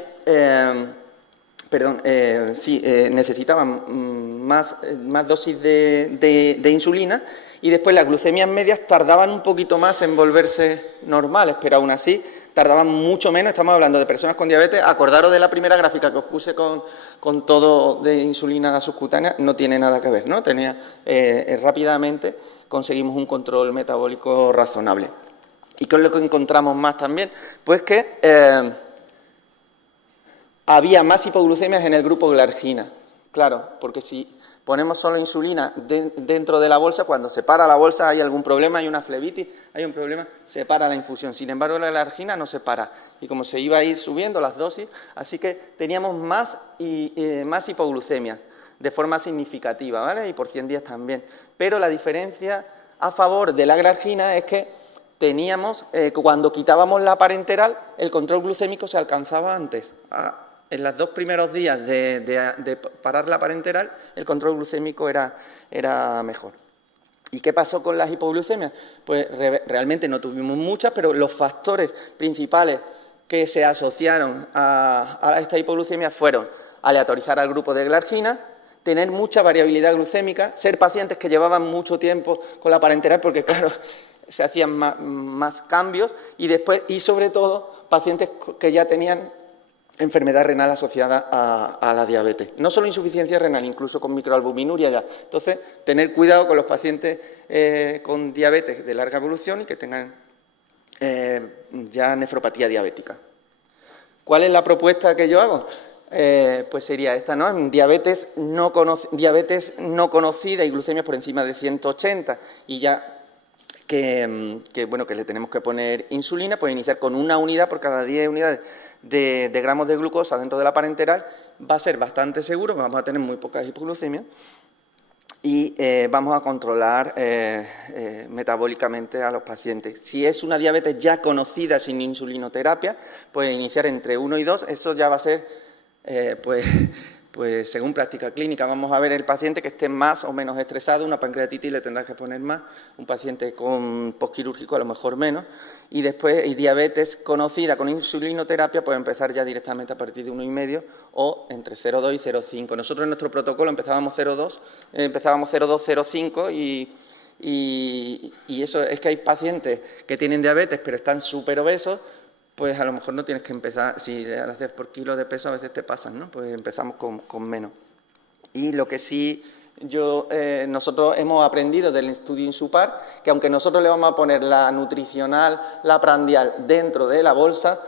necesitaban más dosis de insulina, y después las glucemias medias tardaban un poquito más en volverse normales, pero aún así tardaban mucho menos. Estamos hablando de personas con diabetes. Acordaros de la primera gráfica que os puse con todo de insulina subcutánea, no tiene nada que ver, ¿no? Rápidamente conseguimos un control metabólico razonable. ¿Y qué es lo que encontramos más también? Pues que había más hipoglucemias en el grupo glargina. Claro, porque si ponemos solo insulina dentro de la bolsa, cuando se para la bolsa hay algún problema, hay una flebitis, hay un problema, se para la infusión. Sin embargo, la glargina no se para. Y como se iba a ir subiendo las dosis, así que teníamos más hipoglucemias de forma significativa, ¿vale? Y por 100 días también. Pero la diferencia a favor de la glargina es que teníamos, cuando quitábamos la parenteral, el control glucémico se alcanzaba antes. En los 2 primeros días de parar la parenteral, el control glucémico era mejor. ¿Y qué pasó con las hipoglucemias? Pues realmente no tuvimos muchas, pero los factores principales que se asociaron a esta hipoglucemia fueron aleatorizar al grupo de glargina, tener mucha variabilidad glucémica, ser pacientes que llevaban mucho tiempo con la parenteral, porque claro, se hacían más cambios, y sobre todo pacientes que ya tenían enfermedad renal asociada a la diabetes. No solo insuficiencia renal, incluso con microalbuminuria ya. Entonces, tener cuidado con los pacientes con diabetes de larga evolución y que tengan ya nefropatía diabética. ¿Cuál es la propuesta que yo hago? Pues sería esta, ¿no? Diabetes no conocida y glucemias por encima de 180, y ya que le tenemos que poner insulina, pues iniciar con una unidad por cada 10 unidades de gramos de glucosa dentro de la parenteral. Va a ser bastante seguro, vamos a tener muy pocas hipoglucemias y vamos a controlar metabólicamente a los pacientes. Si es una diabetes ya conocida sin insulinoterapia, pues iniciar entre 1 y 2, eso ya va a ser, pues según práctica clínica, vamos a ver el paciente que esté más o menos estresado, una pancreatitis le tendrás que poner más, un paciente con postquirúrgico a lo mejor menos, y después y diabetes conocida con insulinoterapia, pues empezar ya directamente a partir de 1,5 o entre 0,2 y 0,5. Nosotros en nuestro protocolo empezábamos 0,2, 0,5 y eso es que hay pacientes que tienen diabetes pero están súper obesos, pues a lo mejor no tienes que empezar, si al hacer por kilo de peso a veces te pasan, ¿no? Pues empezamos con menos. Y lo que sí nosotros hemos aprendido del estudio INSUPAR, que aunque nosotros le vamos a poner la nutricional, la prandial dentro de la bolsa,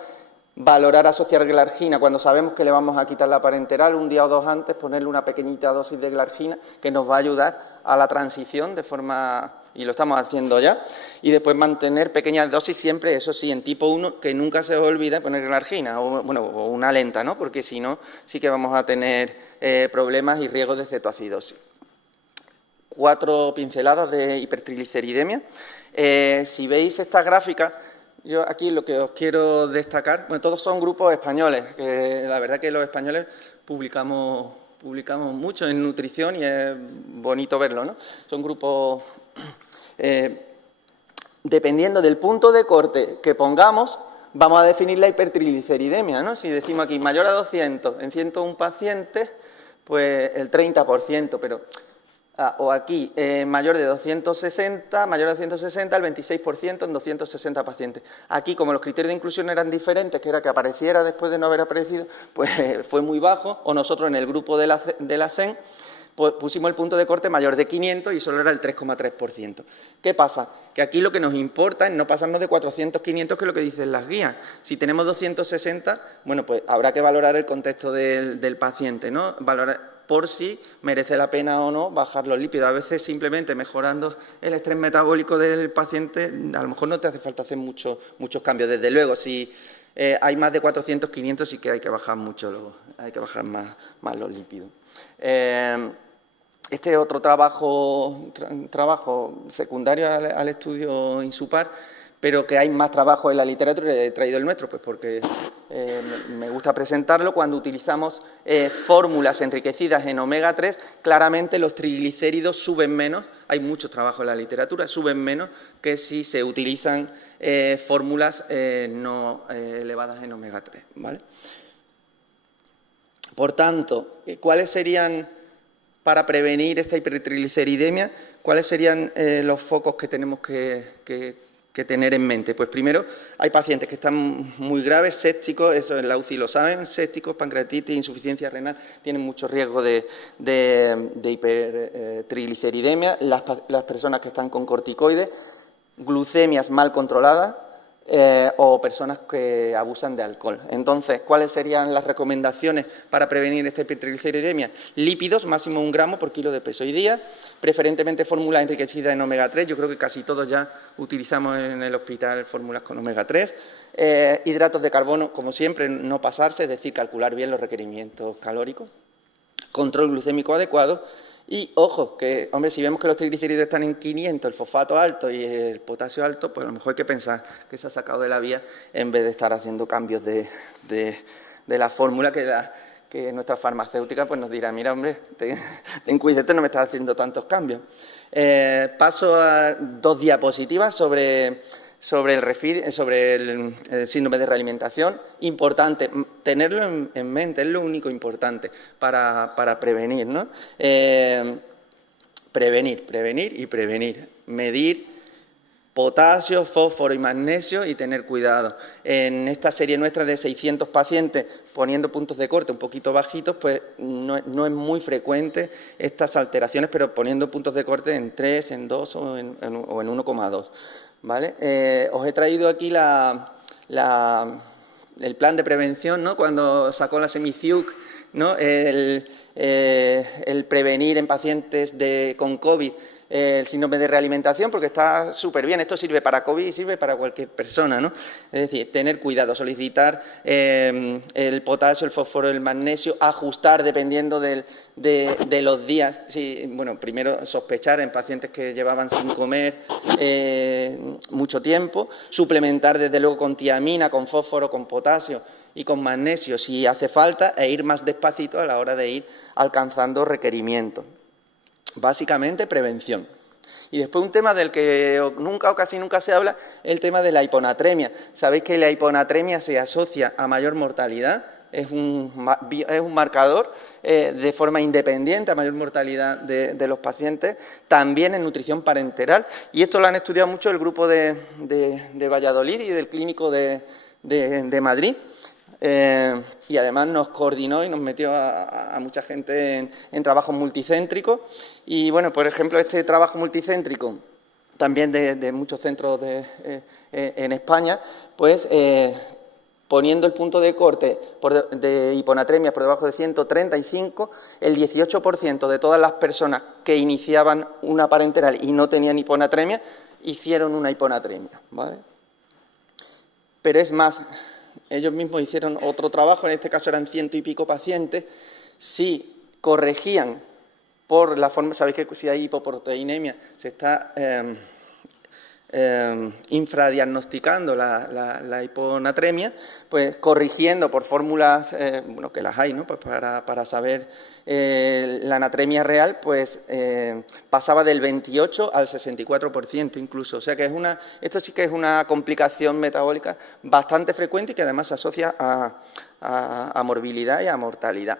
Valorar asociar glargina cuando sabemos que le vamos a quitar la parenteral, un día o dos antes ponerle una pequeñita dosis de glargina que nos va a ayudar a la transición de forma, y lo estamos haciendo ya, y después mantener pequeñas dosis siempre, eso sí, en tipo 1, que nunca se os olvide poner glargina, o una lenta, ¿no? Porque si no, sí que vamos a tener problemas y riesgos de cetoacidosis. 4 pinceladas de hipertrigliceridemia. Si veis esta gráfica, yo aquí lo que os quiero destacar, bueno, todos son grupos españoles, que la verdad que los españoles publicamos mucho en nutrición y es bonito verlo, ¿no? Son grupos, dependiendo del punto de corte que pongamos, vamos a definir la hipertrigliceridemia, ¿no? Si decimos aquí mayor a 200 en 101 pacientes, pues el 30%, pero... o aquí, mayor de 260, el 26% en 260 pacientes. Aquí, como los criterios de inclusión eran diferentes, que era que apareciera después de no haber aparecido, pues fue muy bajo, o nosotros en el grupo de la SEN, pues pusimos el punto de corte mayor de 500 y solo era el 3,3%. ¿Qué pasa? Que aquí lo que nos importa es no pasarnos de 400, 500, que es lo que dicen las guías. Si tenemos 260, bueno, pues habrá que valorar el contexto del paciente, ¿no? Valorar por si merece la pena o no bajar los lípidos. A veces simplemente mejorando el estrés metabólico del paciente, a lo mejor no te hace falta hacer muchos cambios. Desde luego, si hay más de 400, 500 sí que hay que bajar mucho, hay que bajar más los lípidos. Este es otro trabajo secundario al estudio INSUPAR, pero que hay más trabajo en la literatura, y he traído el nuestro, pues porque me gusta presentarlo. Cuando utilizamos fórmulas enriquecidas en omega 3, claramente los triglicéridos suben menos, hay mucho trabajo en la literatura, suben menos que si se utilizan fórmulas no elevadas en omega 3, ¿vale? Por tanto, ¿cuáles serían, para prevenir esta hipertrigliceridemia, cuáles serían los focos que tenemos que tener en mente? Pues primero, hay pacientes que están muy graves, sépticos, eso en la UCI lo saben, sépticos, pancreatitis, insuficiencia renal, tienen mucho riesgo de hipertrigliceridemia. Las personas que están con corticoides, glucemias mal controladas o personas que abusan de alcohol. Entonces, ¿cuáles serían las recomendaciones para prevenir esta hipertrigliceridemia? Lípidos, máximo 1 gramo por kilo de peso y día, preferentemente fórmulas enriquecidas en omega 3, yo creo que casi todos ya utilizamos en el hospital fórmulas con omega 3, hidratos de carbono, como siempre, no pasarse, es decir, calcular bien los requerimientos calóricos, control glucémico adecuado. Y, ojo, que, hombre, si vemos que los triglicéridos están en 500, el fosfato alto y el potasio alto, pues a lo mejor hay que pensar que se ha sacado de la vía en vez de estar haciendo cambios de la fórmula que nuestra farmacéutica pues nos dirá, mira, hombre, ten cuidado, no me estás haciendo tantos cambios. Paso a 2 diapositivas sobre el síndrome de realimentación. Importante, tenerlo en mente, es lo único importante para prevenir, ¿no? Prevenir y prevenir. Medir potasio, fósforo y magnesio y tener cuidado. En esta serie nuestra de 600 pacientes, poniendo puntos de corte un poquito bajitos, pues no es muy frecuente estas alteraciones, pero poniendo puntos de corte en 3, en 2 o en 1,2. ¿Vale? Os he traído aquí el plan de prevención, ¿no? Cuando sacó la SEMICIUC, ¿no? El prevenir en pacientes con COVID el síndrome de realimentación, porque está súper bien. Esto sirve para COVID y sirve para cualquier persona, ¿no? Es decir, tener cuidado, solicitar el potasio, el fósforo, el magnesio, ajustar dependiendo de los días. Sí, bueno, primero sospechar en pacientes que llevaban sin comer mucho tiempo, suplementar desde luego con tiamina, con fósforo, con potasio y con magnesio si hace falta, e ir más despacito a la hora de ir alcanzando requerimientos. Básicamente, prevención. Y después un tema del que nunca o casi nunca se habla, el tema de la hiponatremia. Sabéis que la hiponatremia se asocia a mayor mortalidad, es un marcador de forma independiente a mayor mortalidad de los pacientes, también en nutrición parenteral. Y esto lo han estudiado mucho el grupo de Valladolid y del Clínico de Madrid. Y además nos coordinó y nos metió a mucha gente en trabajos multicéntricos. Y bueno, por ejemplo, este trabajo multicéntrico, también de muchos centros en España, pues poniendo el punto de corte de hiponatremia por debajo de 135, el 18% de todas las personas que iniciaban una parenteral y no tenían hiponatremia, hicieron una hiponatremia, ¿vale? Pero es más, ellos mismos hicieron otro trabajo, en este caso eran 100 y pico pacientes, si corregían por la forma, sabéis que si hay hipoproteinemia se está infradiagnosticando la hiponatremia, pues corrigiendo por fórmulas, bueno, que las hay, ¿no? Pues para saber la anatremia real, pues pasaba del 28 al 64% incluso. O sea que esto sí que es una complicación metabólica bastante frecuente y que además se asocia a morbilidad y a mortalidad.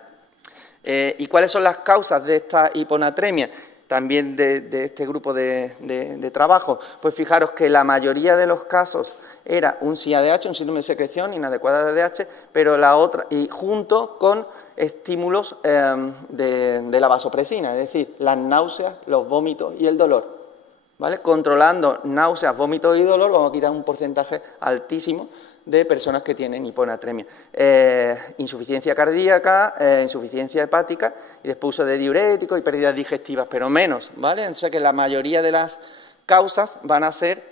¿Y cuáles son las causas de esta hiponatremia? También de este grupo de trabajo, pues fijaros que la mayoría de los casos era un SIADH, un síndrome de secreción inadecuada de ADH, pero la otra, y junto con estímulos de la vasopresina, es decir, las náuseas, los vómitos y el dolor, ¿vale? Controlando náuseas, vómitos y dolor, vamos a quitar un porcentaje altísimo de personas que tienen hiponatremia. Insuficiencia cardíaca, insuficiencia hepática y después uso de diuréticos y pérdidas digestivas, pero menos, ¿vale? O sea que la mayoría de las causas van a ser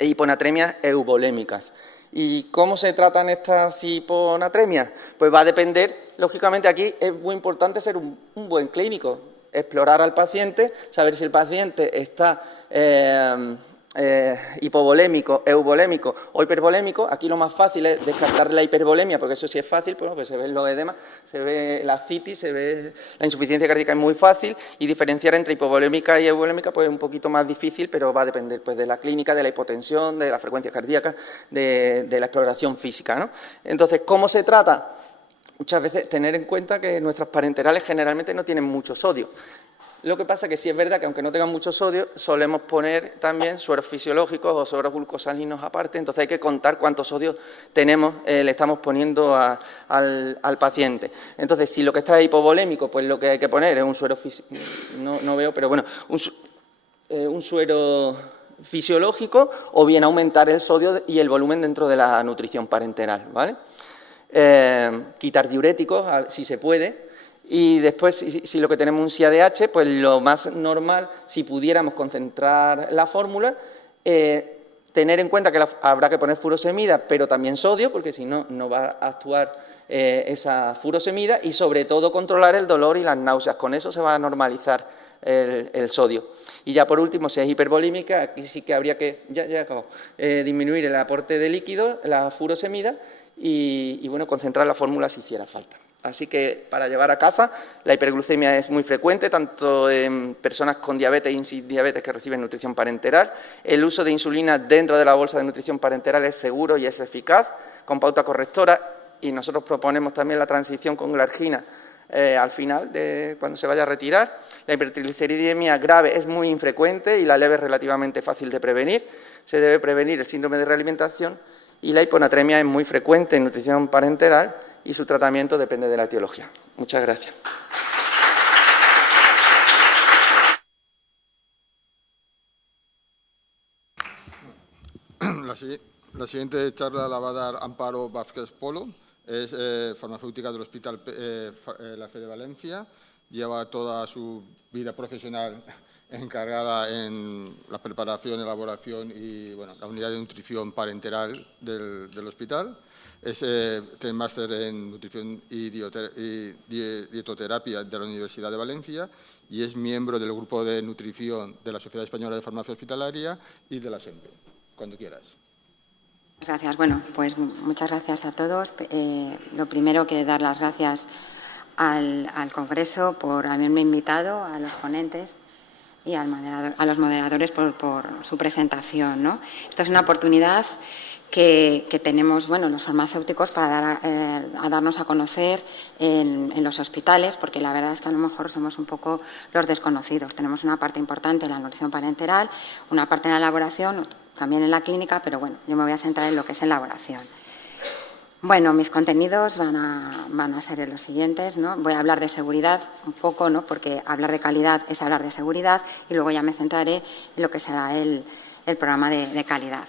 hiponatremias eubolémicas. ¿Y cómo se tratan estas hiponatremias? Pues va a depender, lógicamente aquí es muy importante ser un buen clínico, explorar al paciente, saber si el paciente está hipovolémico, euvolémico o hipervolémico. Aquí lo más fácil es descartar la hipervolemia, porque eso sí es fácil, pues se ven los edemas, se ve la citis, se ve la insuficiencia cardíaca, es muy fácil, y diferenciar entre hipovolémica y euvolémica pues es un poquito más difícil, pero va a depender pues de la clínica, de la hipotensión, de la frecuencia cardíaca, de la exploración física, ¿no? Entonces, ¿cómo se trata? Muchas veces tener en cuenta que nuestras parenterales generalmente no tienen mucho sodio. Lo que pasa es que sí es verdad que aunque no tengan mucho sodio, solemos poner también sueros fisiológicos o sueros glucosalinos aparte, entonces hay que contar cuánto sodio tenemos, le estamos poniendo al paciente. Entonces, si lo que está es hipovolémico, pues lo que hay que poner es un suero no veo, pero bueno, un suero fisiológico, o bien aumentar el sodio y el volumen dentro de la nutrición parenteral, ¿vale? Quitar diuréticos, si se puede. Y después, si lo que tenemos es un SIADH, pues lo más normal, si pudiéramos concentrar la fórmula, tener en cuenta que habrá que poner furosemida, pero también sodio, porque si no, no va a actuar esa furosemida, y sobre todo controlar el dolor y las náuseas. Con eso se va a normalizar el sodio. Y ya por último, si es hipervolímica, aquí sí que habría que, ya acabo, disminuir el aporte de líquido, la furosemida, y bueno, concentrar la fórmula si hiciera falta. Así que, para llevar a casa, la hiperglucemia es muy frecuente, tanto en personas con diabetes y sin diabetes que reciben nutrición parenteral. El uso de insulina dentro de la bolsa de nutrición parenteral es seguro y es eficaz, con pauta correctora, y nosotros proponemos también la transición con glargina al final, cuando se vaya a retirar. La hipertrigliceridemia grave es muy infrecuente y la leve es relativamente fácil de prevenir. Se debe prevenir el síndrome de realimentación, y la hiponatremia es muy frecuente en nutrición parenteral, y su tratamiento depende de la etiología. Muchas gracias. La siguiente charla la va a dar Amparo Vázquez Polo, es farmacéutica del Hospital La Fe de Valencia, lleva toda su vida profesional encargada en la preparación, elaboración y bueno, la unidad de nutrición parenteral del hospital. Tiene máster en nutrición y dietoterapia de la Universidad de Valencia y es miembro del grupo de nutrición de la Sociedad Española de Farmacia Hospitalaria y de la SEMPE. Cuando quieras. Gracias. Bueno, pues muchas gracias a todos. Lo primero que dar las gracias al Congreso por haberme invitado, a los ponentes y a los moderadores por su presentación, ¿no? Esto es una oportunidad que tenemos, bueno, los farmacéuticos para darnos a conocer en los hospitales, porque la verdad es que a lo mejor somos un poco los desconocidos. Tenemos una parte importante en la nutrición parenteral, una parte en la elaboración, también en la clínica, pero bueno, yo me voy a centrar en lo que es elaboración. Bueno, mis contenidos van a ser los siguientes, ¿no? Voy a hablar de seguridad un poco, ¿no? Porque hablar de calidad es hablar de seguridad, y luego ya me centraré en lo que será el programa de calidad.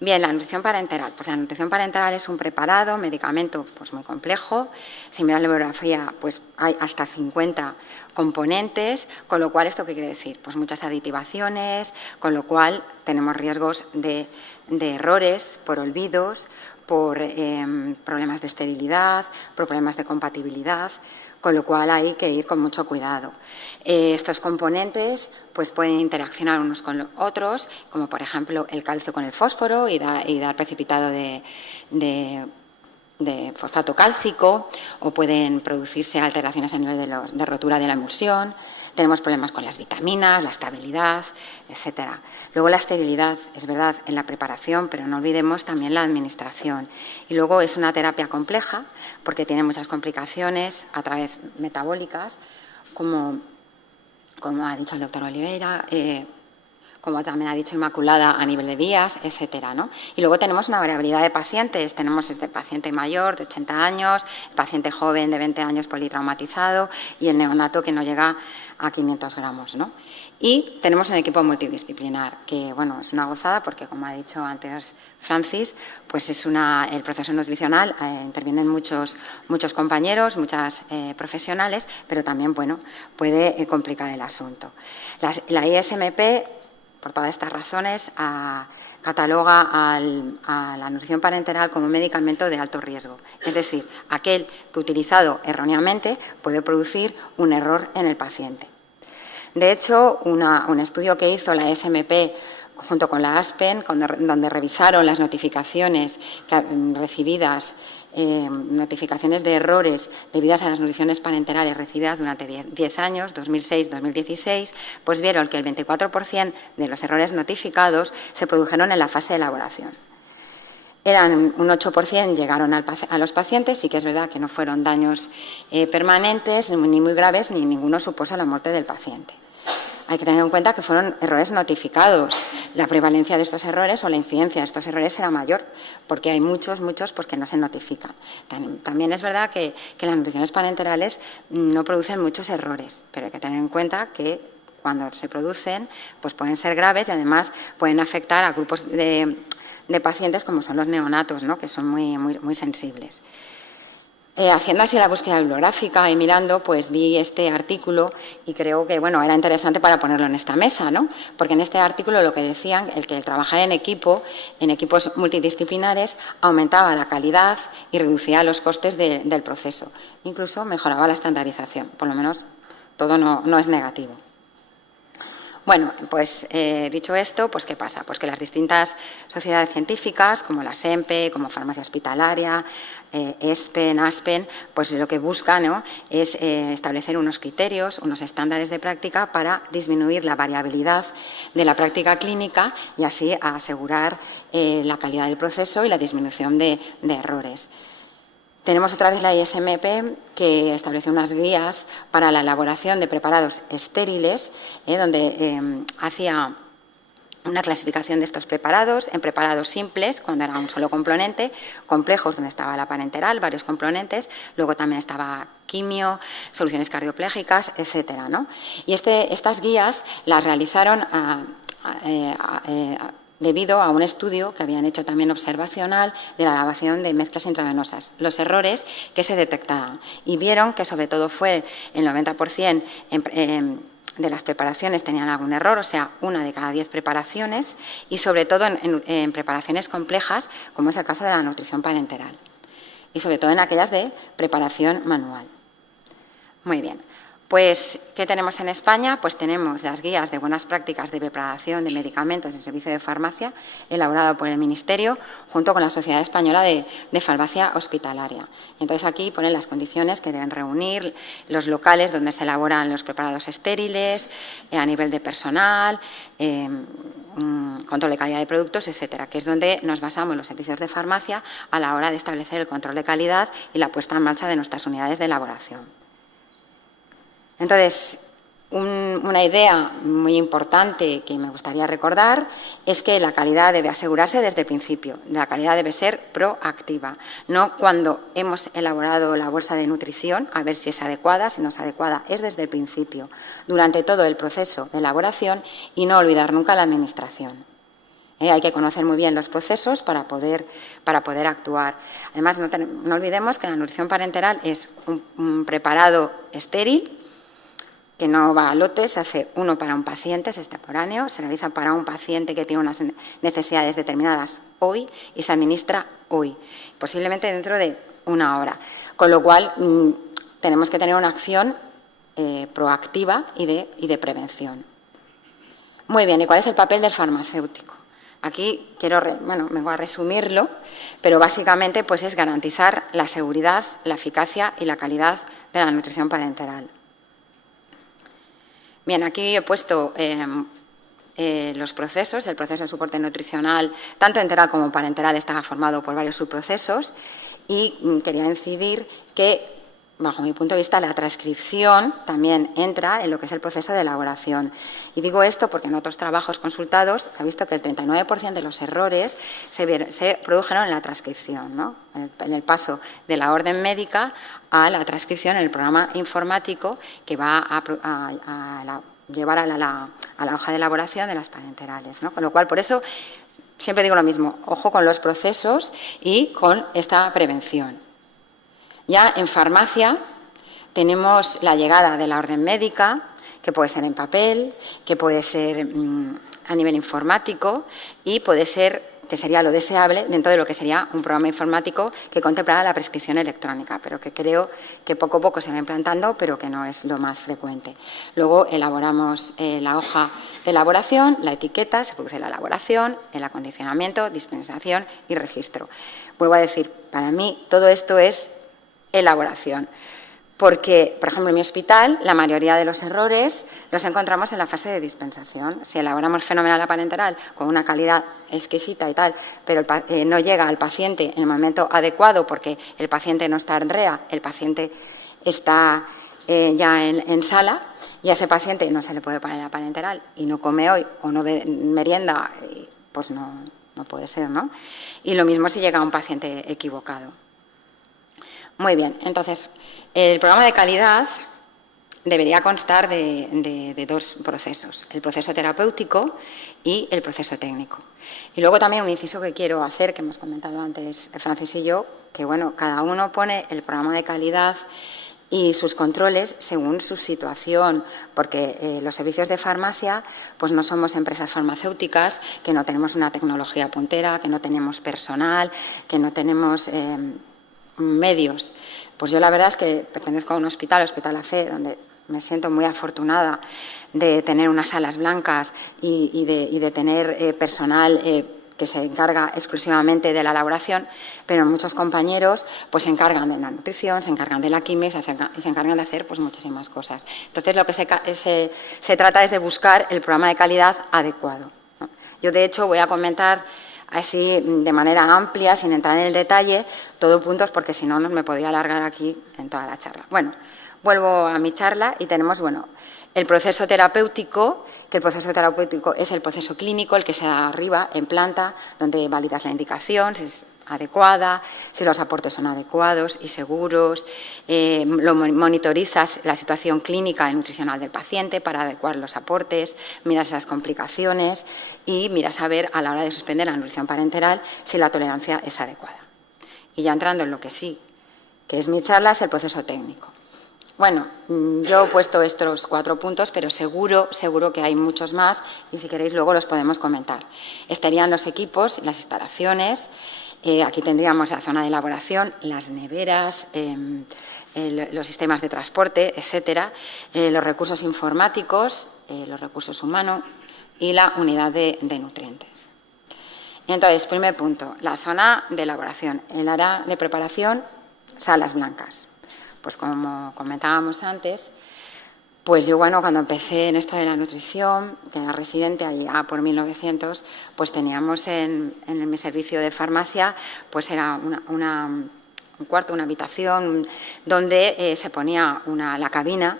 Bien, la nutrición parenteral. Pues la nutrición parenteral es un preparado, medicamento pues muy complejo. Si miras la bibliografía, pues hay hasta 50 componentes, con lo cual, ¿esto qué quiere decir? Pues muchas aditivaciones, con lo cual tenemos riesgos de errores por olvidos, por problemas de esterilidad, por problemas de compatibilidad, con lo cual hay que ir con mucho cuidado. Estos componentes pues pueden interaccionar unos con los otros, como por ejemplo el calcio con el fósforo y dar precipitado de fosfato cálcico, o pueden producirse alteraciones a nivel de rotura de la emulsión. Tenemos problemas con las vitaminas, la estabilidad, etcétera. Luego la esterilidad, es verdad, en la preparación, pero no olvidemos también la administración. Y luego es una terapia compleja porque tiene muchas complicaciones a través metabólicas, como ha dicho el doctor Oliveira, como también ha dicho Inmaculada, a nivel de vías, etcétera, ¿no? Y luego tenemos una variabilidad de pacientes. Tenemos este paciente mayor de 80 años, el paciente joven de 20 años politraumatizado y el neonato que no llega a 500 gramos, ¿no? Y tenemos un equipo multidisciplinar que, bueno, es una gozada porque, como ha dicho antes Francis, pues el proceso nutricional intervienen muchos compañeros, muchas profesionales, pero también, bueno, puede complicar el asunto. La ISMP, por todas estas razones, cataloga a la nutrición parenteral como un medicamento de alto riesgo. Es decir, aquel que utilizado erróneamente puede producir un error en el paciente. De hecho, un estudio que hizo la ISMP junto con la ASPEN, donde revisaron las notificaciones recibidas, notificaciones de errores debidas a las nutriciones parenterales recibidas durante 10 años, 2006-2016, pues vieron que el 24% de los errores notificados se produjeron en la fase de elaboración. Un 8% llegaron a los pacientes, sí que es verdad que no fueron daños permanentes, ni muy graves, ni ninguno supuso la muerte del paciente. Hay que tener en cuenta que fueron errores notificados. La prevalencia de estos errores o la incidencia de estos errores será mayor, porque hay muchos pues que no se notifican. También es verdad que las nutriciones parenterales no producen muchos errores, pero hay que tener en cuenta que cuando se producen, pues pueden ser graves y además pueden afectar a grupos de pacientes como son los neonatos, ¿no? Que son muy sensibles. Haciendo así la búsqueda bibliográfica y mirando, pues vi este artículo y creo que, bueno, era interesante para ponerlo en esta mesa, ¿no? Porque en este artículo lo que decían, el que trabajar en equipos multidisciplinares, aumentaba la calidad y reducía los costes del proceso. Incluso mejoraba la estandarización, por lo menos todo no es negativo. Bueno, pues dicho esto, pues ¿qué pasa? Pues que las distintas sociedades científicas, como la SEMPE, como Farmacia Hospitalaria, ESPEN, ASPEN, pues lo que buscan, ¿no?, es establecer unos criterios, unos estándares de práctica para disminuir la variabilidad de la práctica clínica y así asegurar la calidad del proceso y la disminución de errores. Tenemos otra vez la ISMP, que establece unas guías para la elaboración de preparados estériles, donde hacía una clasificación de estos preparados en preparados simples, cuando era un solo componente, complejos, donde estaba la parenteral, varios componentes, luego también estaba quimio, soluciones cardioplégicas, etcétera, ¿no? Y estas guías las realizaron debido a un estudio que habían hecho también observacional de la elaboración de mezclas intravenosas, los errores que se detectaban. Y vieron que sobre todo fue el 90% de las preparaciones tenían algún error, o sea, 1 de cada 10 preparaciones, y sobre todo en preparaciones complejas, como es el caso de la nutrición parenteral, y sobre todo en aquellas de preparación manual. Muy bien. Pues, ¿qué tenemos en España? Pues tenemos las guías de buenas prácticas de preparación de medicamentos en servicio de farmacia, elaborado por el Ministerio, junto con la Sociedad Española de Farmacia Hospitalaria. Y entonces aquí ponen las condiciones que deben reunir, los locales donde se elaboran los preparados estériles, a nivel de personal, control de calidad de productos, etcétera, que es donde nos basamos los servicios de farmacia a la hora de establecer el control de calidad y la puesta en marcha de nuestras unidades de elaboración. Entonces, una idea muy importante que me gustaría recordar es que la calidad debe asegurarse desde el principio. La calidad debe ser proactiva, no cuando hemos elaborado la bolsa de nutrición, a ver si es adecuada, si no es adecuada, es desde el principio, durante todo el proceso de elaboración y no olvidar nunca la administración. Hay que conocer muy bien los procesos para poder actuar. Además, no olvidemos que la nutrición parenteral es un preparado estéril, que no va a lote, se hace uno para un paciente, es extemporáneo, se realiza para un paciente que tiene unas necesidades determinadas hoy y se administra hoy, posiblemente dentro de 1 hora. Con lo cual, tenemos que tener una acción proactiva y de prevención. Muy bien, ¿y cuál es el papel del farmacéutico? Aquí vengo a resumirlo, pero básicamente pues es garantizar la seguridad, la eficacia y la calidad de la nutrición parenteral. Bien, aquí he puesto los procesos. El proceso de soporte nutricional, tanto enteral como parenteral, está formado por varios subprocesos y quería incidir que, bajo mi punto de vista, la transcripción también entra en lo que es el proceso de elaboración. Y digo esto porque en otros trabajos consultados se ha visto que el 39% de los errores se produjeron en la transcripción, ¿no? En el paso de la orden médica a la transcripción en el programa informático que va a llevar a la hoja de elaboración de las parenterales, ¿no? Con lo cual, por eso, siempre digo lo mismo, ojo con los procesos y con esta prevención. Ya en farmacia tenemos la llegada de la orden médica, que puede ser en papel, que puede ser a nivel informático y puede ser, que sería lo deseable, dentro de lo que sería un programa informático que contemplara la prescripción electrónica, pero que creo que poco a poco se va implantando, pero que no es lo más frecuente. Luego elaboramos la hoja de elaboración, la etiqueta, se produce la elaboración, el acondicionamiento, dispensación y registro. Vuelvo a decir, para mí todo esto es elaboración, porque, por ejemplo, en mi hospital la mayoría de los errores los encontramos en la fase de dispensación. Si elaboramos fenomenal la parenteral con una calidad exquisita y tal, pero no llega al paciente en el momento adecuado porque el paciente no está en REA, el paciente está ya en sala y a ese paciente no se le puede poner la parenteral y no come hoy o no merienda, pues no puede ser, ¿no? Y lo mismo si llega a un paciente equivocado. Muy bien, entonces, el programa de calidad debería constar de dos procesos, el proceso terapéutico y el proceso técnico. Y luego también un inciso que quiero hacer, que hemos comentado antes Francis y yo, que bueno, cada uno pone el programa de calidad y sus controles según su situación, porque los servicios de farmacia pues no somos empresas farmacéuticas, que no tenemos una tecnología puntera, que no tenemos personal, que no tenemos medios. Pues yo la verdad es que pertenezco a un hospital, Hospital La Fe, donde me siento muy afortunada de tener unas salas blancas y de tener personal que se encarga exclusivamente de la elaboración, pero muchos compañeros pues se encargan de la nutrición, se encargan de la quimio y se encargan de hacer pues muchísimas cosas. Entonces lo que se trata es de buscar el programa de calidad adecuado, ¿no? Yo de hecho voy a comentar así de manera amplia, sin entrar en el detalle, todo puntos, porque si no me podría alargar aquí en toda la charla. Bueno, vuelvo a mi charla y tenemos, el proceso terapéutico, que el proceso terapéutico es el proceso clínico, el que se da arriba, en planta, donde validas la indicación, si es adecuada, si los aportes son adecuados y seguros, lo monitorizas la situación clínica y nutricional del paciente para adecuar los aportes, miras esas complicaciones y miras a ver a la hora de suspender la nutrición parenteral si la tolerancia es adecuada. Y ya entrando en lo que sí, que es mi charla, es el proceso técnico. Bueno, yo he puesto estos 4 puntos, pero seguro que hay muchos más y si queréis luego los podemos comentar. Estarían los equipos, las instalaciones. Aquí tendríamos la zona de elaboración, las neveras, los sistemas de transporte, etcétera, los recursos informáticos, los recursos humanos y la unidad de nutrientes. Entonces, primer punto, la zona de elaboración, el área de preparación, salas blancas. Pues como comentábamos antes, pues yo cuando empecé en esto de la nutrición, que era residente allá por 1900, pues teníamos en mi servicio de farmacia, pues era un cuarto, una habitación donde se ponía la cabina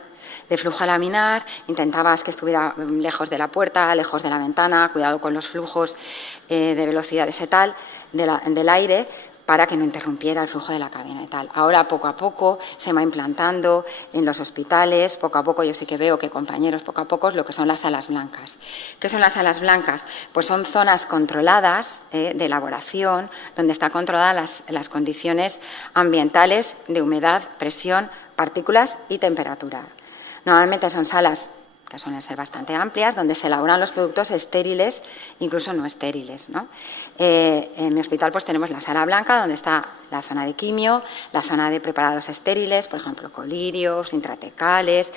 de flujo laminar, intentabas que estuviera lejos de la puerta, lejos de la ventana, cuidado con los flujos de velocidades y tal del aire, para que no interrumpiera el flujo de la cabina y tal. Ahora, poco a poco, se va implantando en los hospitales, poco a poco yo sí que veo que compañeros, poco a poco, lo que son las salas blancas. ¿Qué son las salas blancas? Pues son zonas controladas de elaboración, donde están controladas las condiciones ambientales de humedad, presión, partículas y temperatura. Normalmente son salas que suelen ser bastante amplias, donde se elaboran los productos estériles, incluso no estériles, ¿no? En mi hospital pues tenemos la sala blanca, donde está la zona de quimio, la zona de preparados estériles, por ejemplo, colirios, intratecales,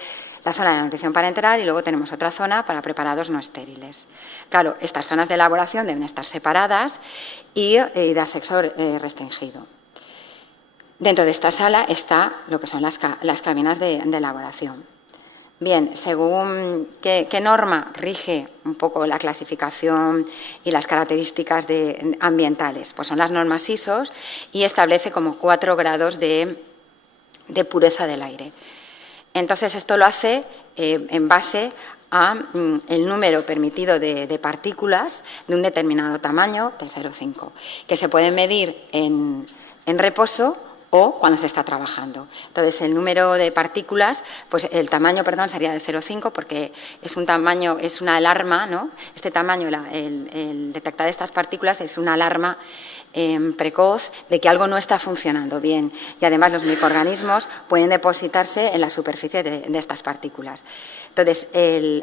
la zona de nutrición parenteral y luego tenemos otra zona para preparados no estériles. Claro, estas zonas de elaboración deben estar separadas y de acceso restringido. Dentro de esta sala está lo que son las cabinas de elaboración. Bien, según qué norma rige un poco la clasificación y las características ambientales, pues son las normas ISO y establece como 4 grados de pureza del aire. Entonces, esto lo hace en base a el número permitido de partículas de un determinado tamaño, de 0,5, que se pueden medir en reposo o cuando se está trabajando. Entonces, el número de partículas, pues el tamaño, perdón, sería de 0,5 porque es un tamaño, es una alarma, ¿no? Este tamaño, el detectar estas partículas es una alarma precoz de que algo no está funcionando bien y además los microorganismos pueden depositarse en la superficie de estas partículas. Entonces,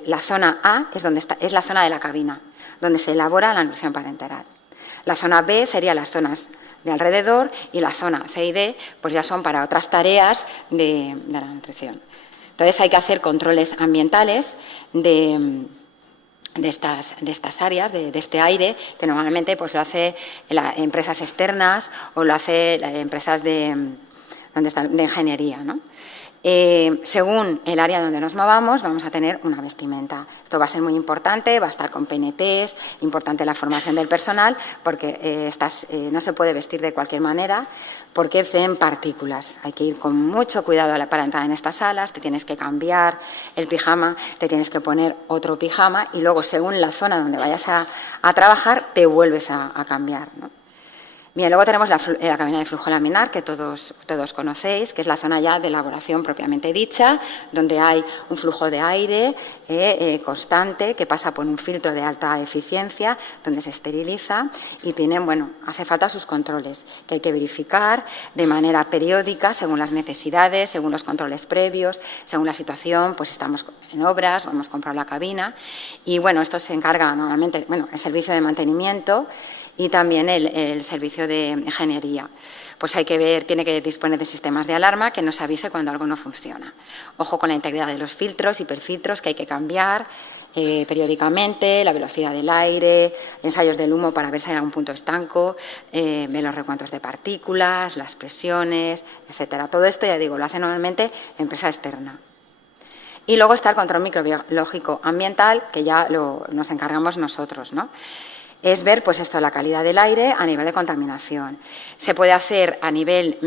la zona A es la zona de la cabina, donde se elabora la nutrición parenteral. La zona B serían las zonas de alrededor y la zona C y D pues ya son para otras tareas de la nutrición. Entonces hay que hacer controles ambientales de estas áreas, de este aire, que normalmente pues lo hace empresas externas o lo hace empresas de ingeniería, ¿no? Según el área donde nos movamos, vamos a tener una vestimenta. Esto va a ser muy importante, va a estar con PNTs, importante la formación del personal, porque no se puede vestir de cualquier manera, porque ven partículas. Hay que ir con mucho cuidado para entrar en estas salas, te tienes que cambiar el pijama, te tienes que poner otro pijama y luego, según la zona donde vayas a trabajar, te vuelves a cambiar, ¿no? Bien, luego tenemos la cabina de flujo laminar, que todos conocéis, que es la zona ya de elaboración propiamente dicha, donde hay un flujo de aire constante que pasa por un filtro de alta eficiencia, donde se esteriliza y hace falta sus controles, que hay que verificar de manera periódica, según las necesidades, según los controles previos, según la situación, pues estamos en obras o hemos comprado la cabina y esto se encarga normalmente, el servicio de mantenimiento y también el servicio de ingeniería. Pues hay que ver, tiene que disponer de sistemas de alarma que nos avise cuando algo no funciona. Ojo con la integridad de los filtros, hiperfiltros que hay que cambiar periódicamente, la velocidad del aire, ensayos del humo para ver si hay algún punto estanco, ver los recuentos de partículas, las presiones, etcétera. Todo esto, ya digo, lo hace normalmente empresa externa. Y luego está el control microbiológico ambiental, que ya nos encargamos nosotros, ¿no? Es ver la calidad del aire a nivel de contaminación. Se puede hacer a nivel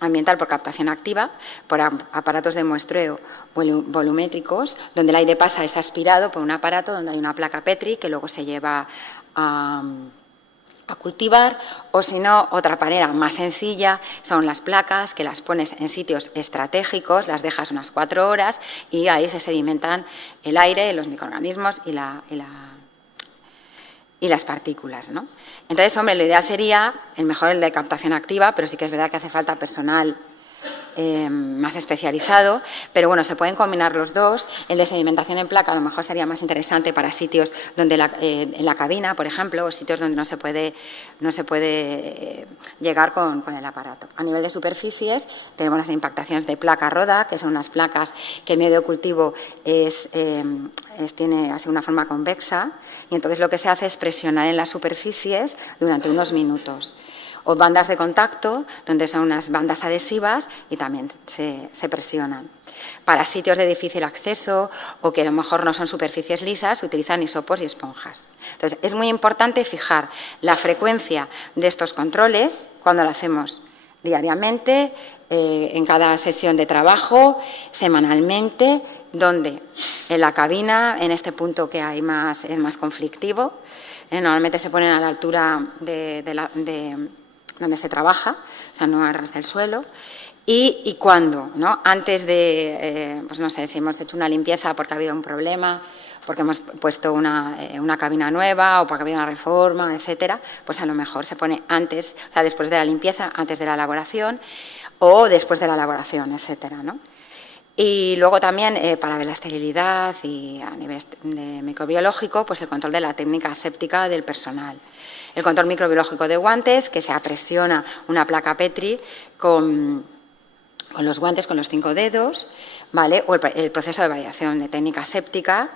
ambiental por captación activa, por aparatos de muestreo volumétricos, donde el aire pasa, es aspirado por un aparato donde hay una placa Petri que luego se lleva a cultivar, o si no, otra manera más sencilla son las placas que las pones en sitios estratégicos, las dejas unas 4 horas y ahí se sedimentan el aire, los microorganismos y las partículas, ¿no? Entonces, hombre, lo ideal sería el de captación activa, pero sí que es verdad que hace falta personal más especializado, pero se pueden combinar los dos. El de sedimentación en placa a lo mejor sería más interesante para sitios donde en la cabina, por ejemplo, o sitios donde no se puede llegar con el aparato. A nivel de superficies tenemos las impactaciones de placa roda, que son unas placas que el medio de cultivo tiene así una forma convexa y entonces lo que se hace es presionar en las superficies durante unos minutos. O bandas de contacto, donde son unas bandas adhesivas y también se presionan. Para sitios de difícil acceso o que a lo mejor no son superficies lisas, se utilizan hisopos y esponjas. Entonces, es muy importante fijar la frecuencia de estos controles cuando lo hacemos diariamente, en cada sesión de trabajo, semanalmente, donde en la cabina, en este punto que es más conflictivo, Normalmente se ponen a la altura de donde se trabaja, o sea, no a ras del suelo. Y cuándo, ¿no? Antes de, pues no sé, si hemos hecho una limpieza porque ha habido un problema, porque hemos puesto una cabina nueva o porque ha habido una reforma, etcétera, pues a lo mejor se pone antes, o sea, después de la limpieza, antes de la elaboración o después de la elaboración, etcétera, ¿no? Y luego también, para ver la esterilidad y a nivel microbiológico, pues el control de la técnica aséptica del personal. El control microbiológico de guantes, que se apresiona una placa Petri con los guantes, con los 5 dedos, ¿vale? O el proceso de variación de técnica aséptica,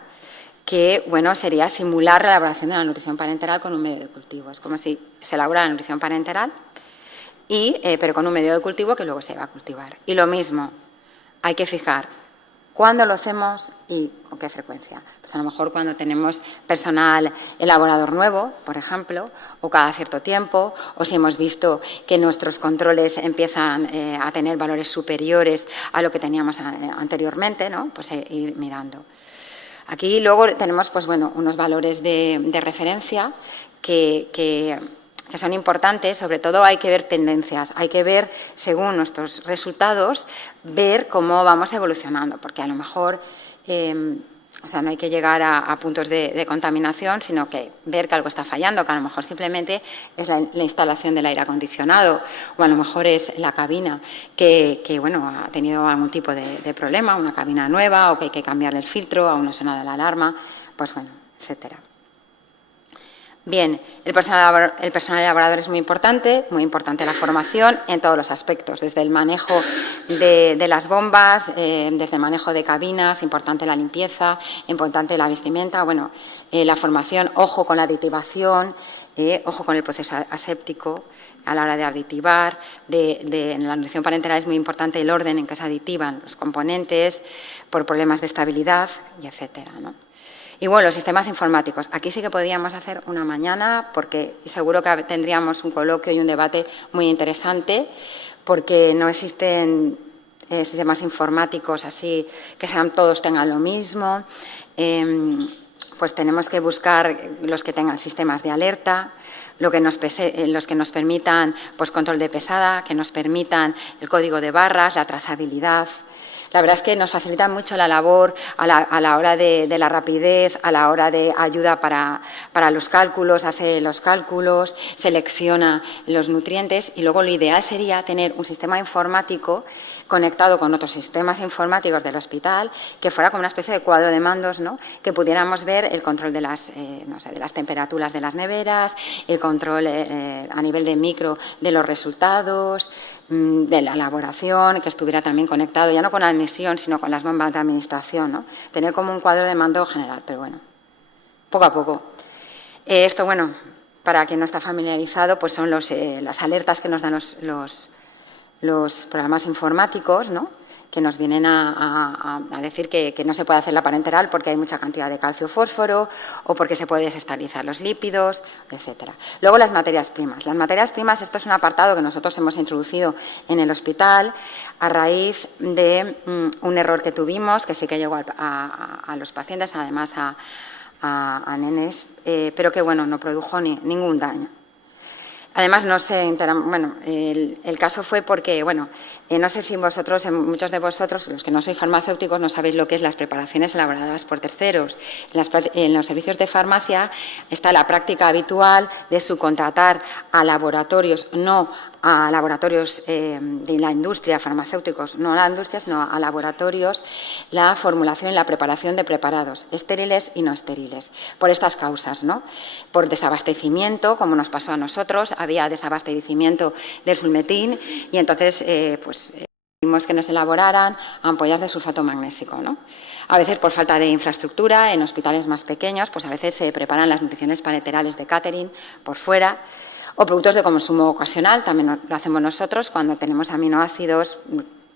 que, bueno, sería simular la elaboración de la nutrición parenteral con un medio de cultivo. Es como si se elabora la nutrición parenteral, pero con un medio de cultivo que luego se va a cultivar. Y lo mismo, hay que fijar cuándo lo hacemos y con qué frecuencia. Pues a lo mejor cuando tenemos personal elaborador nuevo, por ejemplo, o cada cierto tiempo, o si hemos visto que nuestros controles empiezan a tener valores superiores a lo que teníamos anteriormente, ¿no? Pues ir mirando. Aquí luego tenemos, pues bueno, unos valores de referencia que son importantes. Sobre todo hay que ver tendencias, hay que ver, según nuestros resultados, ver cómo vamos evolucionando, porque a lo mejor, o sea, no hay que llegar a puntos de contaminación, sino que ver que algo está fallando, que a lo mejor simplemente es la instalación del aire acondicionado, o a lo mejor es la cabina que bueno, ha tenido algún tipo de problema, una cabina nueva, o que hay que cambiarle el filtro, aún no ha sonado la alarma, pues bueno, etcétera. Bien, el personal elaborador es muy importante la formación en todos los aspectos, desde el manejo de las bombas, desde el manejo de cabinas, importante la limpieza, importante la vestimenta, bueno, la formación, ojo con la aditivación, ojo con el proceso aséptico a la hora de aditivar, en la nutrición parenteral es muy importante el orden en que se aditivan los componentes por problemas de estabilidad y etcétera, ¿no? Y bueno, los sistemas informáticos. Aquí sí que podríamos hacer una mañana porque seguro que tendríamos un coloquio y un debate muy interesante porque no existen sistemas informáticos así que todos tengan lo mismo. Pues tenemos que buscar los que tengan sistemas de alerta, los que nos permitan pues, control de pesada, que nos permitan el código de barras, la trazabilidad. La verdad es que nos facilita mucho la labor a la hora de la rapidez, a la hora de ayuda para los cálculos, hace los cálculos, selecciona los nutrientes y luego lo ideal sería tener un sistema informático conectado con otros sistemas informáticos del hospital que fuera como una especie de cuadro de mandos, ¿no? Que pudiéramos ver el control de las temperaturas de las neveras, el control a nivel de micro de los resultados, de la elaboración, que estuviera también conectado, ya no con la admisión, sino con las bombas de administración, ¿no? Tener como un cuadro de mando general, pero bueno, poco a poco. Esto, bueno, para quien no está familiarizado, pues son las alertas que nos dan los programas informáticos, ¿no? Que nos vienen a decir que no se puede hacer la parenteral porque hay mucha cantidad de calcio-fósforo o porque se puede desestabilizar los lípidos, etcétera. Luego las materias primas. Las materias primas, esto es un apartado que nosotros hemos introducido en el hospital a raíz de un error que tuvimos, que sí que llegó a los pacientes, además a nenes, pero que bueno, no produjo ningún daño. Además, no se enteran, bueno, el caso fue porque, bueno, no sé si vosotros, muchos de vosotros, los que no sois farmacéuticos, no sabéis lo que es las preparaciones elaboradas por terceros. En los servicios de farmacia está la práctica habitual de subcontratar a laboratorios, no a laboratorios de la industria, farmacéuticos, no a la industria, sino a laboratorios, la formulación y la preparación de preparados estériles y no estériles, por estas causas, ¿no? Por desabastecimiento, como nos pasó a nosotros, había desabastecimiento del sulmetín y entonces, pedimos que nos elaboraran ampollas de sulfato magnésico, ¿no? A veces por falta de infraestructura, en hospitales más pequeños, pues a veces se preparan las nutriciones parenterales de catering por fuera, o productos de consumo ocasional, también lo hacemos nosotros cuando tenemos aminoácidos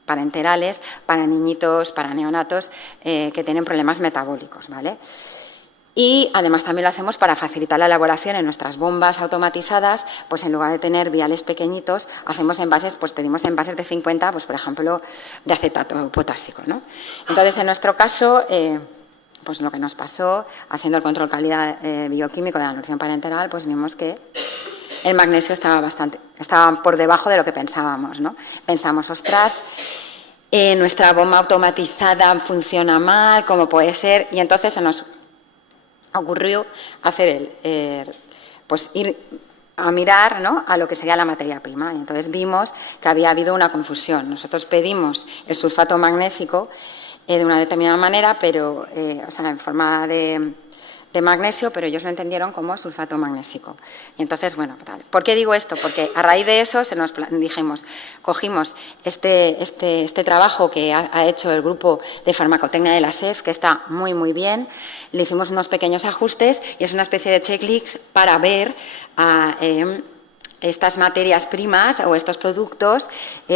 parenterales para niñitos, para neonatos que tienen problemas metabólicos, ¿vale? Y además también lo hacemos para facilitar la elaboración en nuestras bombas automatizadas, pues en lugar de tener viales pequeñitos, hacemos envases, pues pedimos envases de 50, pues por ejemplo, de acetato potásico, ¿no? Entonces, en nuestro caso, pues lo que nos pasó, haciendo el control calidad bioquímico de la nutrición parenteral, pues vimos que el magnesio estaba por debajo de lo que pensábamos, ¿no? Pensamos, ostras, nuestra bomba automatizada funciona mal, ¿cómo puede ser? Y entonces se nos ocurrió hacer pues ir a mirar, ¿no?, a lo que sería la materia prima. Y entonces vimos que había habido una confusión. Nosotros pedimos el sulfato magnésico de una determinada manera, pero, o sea, en forma de magnesio, pero ellos lo entendieron como sulfato magnésico. Y entonces, bueno, tal. ¿Por qué digo esto? Porque a raíz de eso cogimos este trabajo que ha hecho el grupo de farmacotecnia de la SEF, que está muy, muy bien. Le hicimos unos pequeños ajustes y es una especie de checklist para ver estas materias primas o estos productos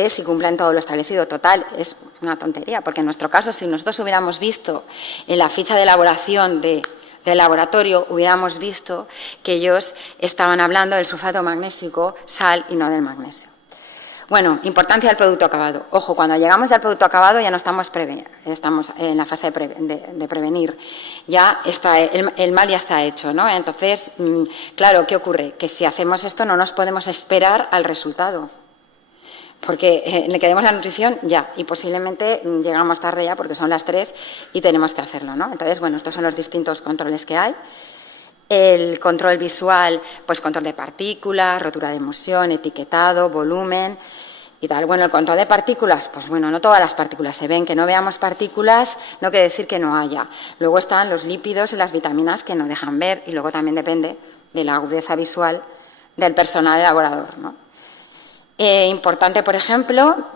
si cumplen todo lo establecido. Total, es una tontería, porque en nuestro caso, si nosotros hubiéramos visto en la ficha de elaboración del laboratorio, hubiéramos visto que ellos estaban hablando del sulfato magnésico, sal, y no del magnesio. Bueno, importancia del producto acabado. Ojo, cuando llegamos al producto acabado ya no estamos en la fase de prevenir. Ya está, el mal ya está hecho, ¿no? Entonces, claro, ¿qué ocurre? Que si hacemos esto no nos podemos esperar al resultado. Porque le queremos la nutrición ya, y posiblemente llegamos tarde ya porque son las 3 y tenemos que hacerlo, ¿no? Entonces, bueno, estos son los distintos controles que hay. El control visual, pues control de partículas, rotura de emulsión, etiquetado, volumen y tal. Bueno, el control de partículas, pues bueno, no todas las partículas se ven. Que no veamos partículas no quiere decir que no haya. Luego están los lípidos y las vitaminas que no dejan ver, y luego también depende de la agudeza visual del personal elaborador, ¿no? Importante, por ejemplo,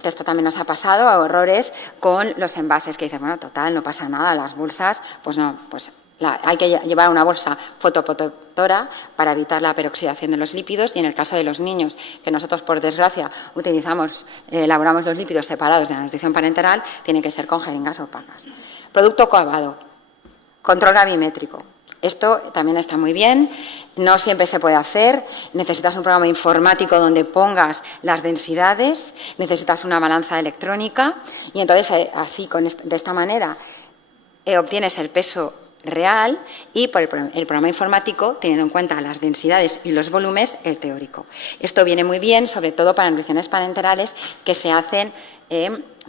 que esto también nos ha pasado, errores con los envases, que dicen, bueno, total, no pasa nada, las bolsas, pues no, pues hay que llevar una bolsa fotoprotectora para evitar la peroxidación de los lípidos, y en el caso de los niños, que nosotros, por desgracia, elaboramos los lípidos separados de la nutrición parenteral, tiene que ser con jeringas opacas. Producto coagado, control gravimétrico. Esto también está muy bien, no siempre se puede hacer, necesitas un programa informático donde pongas las densidades, necesitas una balanza electrónica, y entonces así, de esta manera, obtienes el peso real, y por el programa informático, teniendo en cuenta las densidades y los volúmenes, el teórico. Esto viene muy bien, sobre todo para nutriciones parenterales que se hacen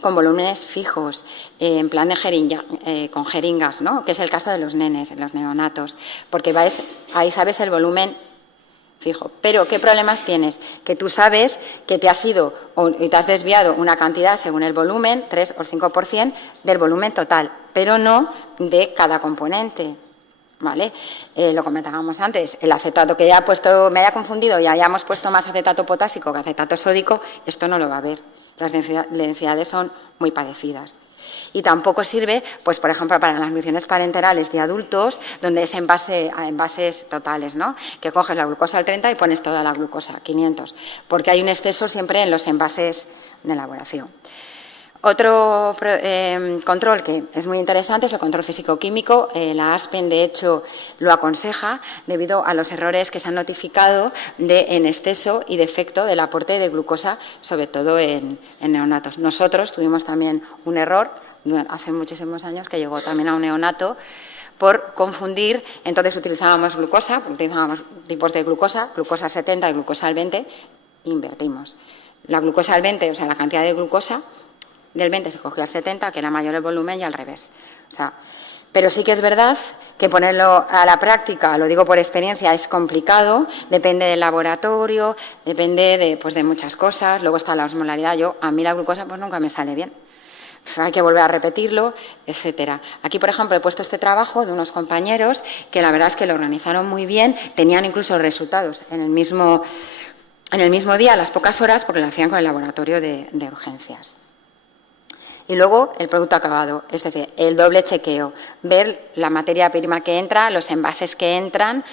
con volúmenes fijos, en plan de con jeringas, ¿no?, que es el caso de los nenes, los neonatos, porque ahí sabes el volumen fijo. Pero, ¿qué problemas tienes? Que tú sabes que te has desviado una cantidad según el volumen, 3 o 5% del volumen total, pero no de cada componente, ¿vale? Lo comentábamos antes, el acetato que me haya confundido y hayamos puesto más acetato potásico que acetato sódico, esto no lo va a ver. Las densidades son muy parecidas. Y tampoco sirve, pues por ejemplo, para las nutriciones parenterales de adultos, donde es envases totales, ¿no?, que coges la glucosa al 30 y pones toda la glucosa, 500, porque hay un exceso siempre en los envases de elaboración. Otro control que es muy interesante es el control físico-químico. La ASPEN, de hecho, lo aconseja debido a los errores que se han notificado en exceso y defecto del aporte de glucosa, sobre todo en neonatos. Nosotros tuvimos también un error hace muchísimos años que llegó también a un neonato por confundir. Entonces utilizábamos glucosa, utilizábamos tipos de glucosa 70 y glucosa al 20, invertimos. La glucosa al 20, o sea, la cantidad de glucosa del 20 se cogió al 70, que era mayor el volumen, y al revés. O sea, pero sí que es verdad que ponerlo a la práctica, lo digo por experiencia, es complicado, depende del laboratorio, depende de muchas cosas. Luego está la osmolaridad. A mí la glucosa pues nunca me sale bien. Hay que volver a repetirlo, etcétera. Aquí, por ejemplo, he puesto este trabajo de unos compañeros que la verdad es que lo organizaron muy bien, tenían incluso resultados en el mismo día, a las pocas horas, porque lo hacían con el laboratorio de urgencias. Y luego el producto acabado, es decir, el doble chequeo, ver la materia prima que entra, los envases que entran,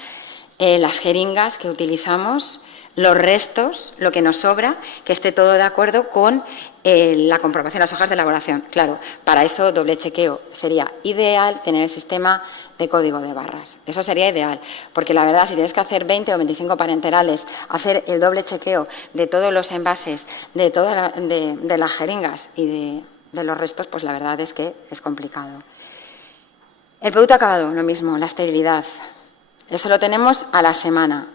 las jeringas que utilizamos, los restos, lo que nos sobra, que esté todo de acuerdo con la comprobación de las hojas de elaboración. Claro, para eso doble chequeo. Sería ideal tener el sistema de código de barras. Eso sería ideal, porque la verdad, si tienes que hacer 20 o 25 parenterales, hacer el doble chequeo de todos los envases, de las jeringas y de los restos, pues la verdad es que es complicado. El producto acabado, lo mismo, la esterilidad. Eso lo tenemos a la semana.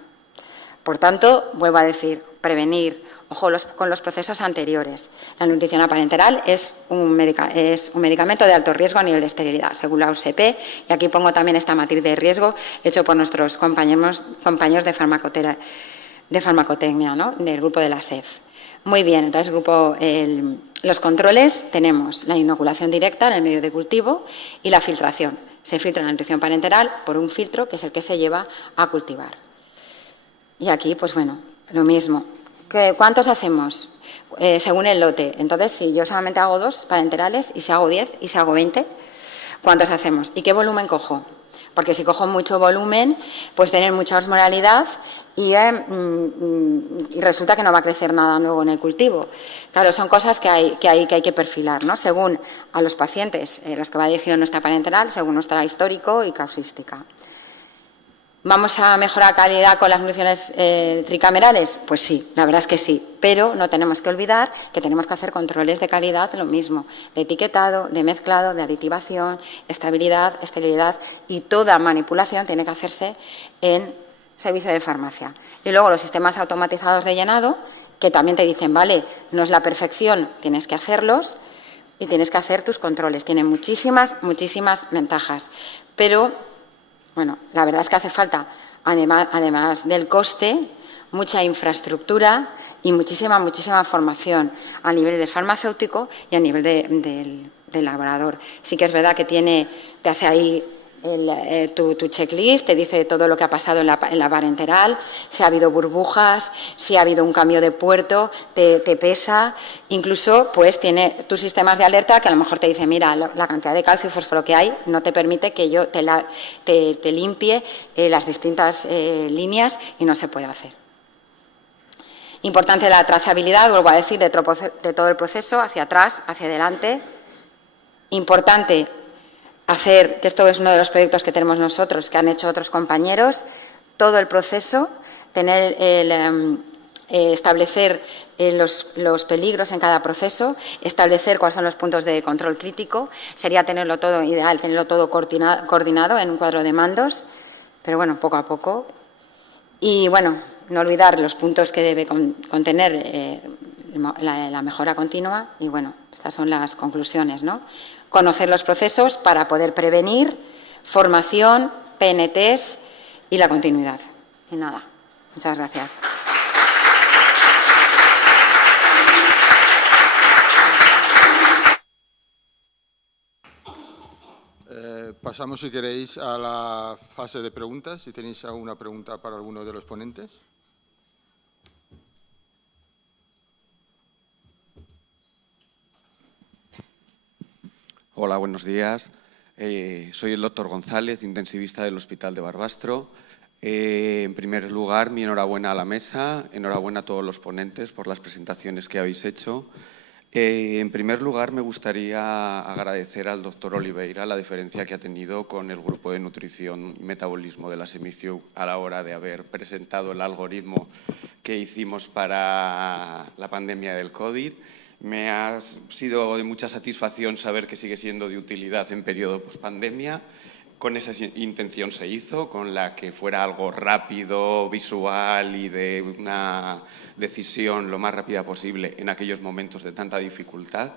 Por tanto, vuelvo a decir, prevenir, ojo con los procesos anteriores. La nutrición parenteral es un medicamento de alto riesgo a nivel de esterilidad, según la USP, y aquí pongo también esta matriz de riesgo hecho por nuestros compañeros de farmacotecnia, ¿no?, del grupo de la SEF. Muy bien, entonces los controles tenemos la inoculación directa en el medio de cultivo y la filtración. Se filtra la nutrición parenteral por un filtro que es el que se lleva a cultivar. Y aquí, pues bueno, lo mismo. ¿Cuántos hacemos? Según el lote. Entonces, si yo solamente hago 2 parenterales, y si hago 10, y si hago 20, ¿cuántos hacemos? ¿Y qué volumen cojo? Porque si cojo mucho volumen, pues tener mucha osmolaridad y resulta que no va a crecer nada nuevo en el cultivo. Claro, son cosas que hay que perfilar, ¿no?, según a los pacientes, los que va dirigido nuestra parenteral, según nuestra histórico y causística. ¿Vamos a mejorar calidad con las nutriciones tricamerales? Pues sí, la verdad es que sí, pero no tenemos que olvidar que tenemos que hacer controles de calidad, lo mismo, de etiquetado, de mezclado, de aditivación, estabilidad, esterilidad, y toda manipulación tiene que hacerse en servicio de farmacia. Y luego los sistemas automatizados de llenado, que también te dicen, vale, no es la perfección, tienes que hacerlos y tienes que hacer tus controles. Tienen muchísimas ventajas, pero bueno, la verdad es que hace falta, además del coste, mucha infraestructura y muchísima formación a nivel del farmacéutico y a nivel del laborador. Sí que es verdad que te hace ahí tu checklist, te dice todo lo que ha pasado en la parenteral, si ha habido burbujas, si ha habido un cambio de puerto, te pesa. Incluso pues tiene tus sistemas de alerta que a lo mejor te dice, mira, la cantidad de calcio y fósforo que hay no te permite que yo te limpie las distintas líneas, y no se puede hacer. Importante la trazabilidad, vuelvo a decir, de todo el proceso, hacia atrás, hacia adelante. Importante hacer, que esto es uno de los proyectos que tenemos nosotros, que han hecho otros compañeros, todo el proceso, establecer los peligros en cada proceso, establecer cuáles son los puntos de control crítico. Sería tenerlo todo ideal, tenerlo todo coordinado en un cuadro de mandos, pero bueno, poco a poco. Y bueno, no olvidar los puntos que debe contener la mejora continua. Y bueno, estas son las conclusiones, ¿no? Conocer los procesos para poder prevenir, formación, PNTs y la continuidad. Y nada, muchas gracias. Pasamos, si queréis, a la fase de preguntas. Si tenéis alguna pregunta para alguno de los ponentes. Hola, buenos días. Soy el doctor González, intensivista del Hospital de Barbastro. En primer lugar, mi enhorabuena a la mesa, enhorabuena a todos los ponentes por las presentaciones que habéis hecho. En primer lugar, me gustaría agradecer al doctor Oliveira la deferencia que ha tenido con el Grupo de Nutrición y Metabolismo de la SEMICIU a la hora de haber presentado el algoritmo que hicimos para la pandemia del COVID. Me ha sido de mucha satisfacción saber que sigue siendo de utilidad en periodo pospandemia. Con esa intención se hizo, con la que fuera algo rápido, visual y de una decisión lo más rápida posible en aquellos momentos de tanta dificultad.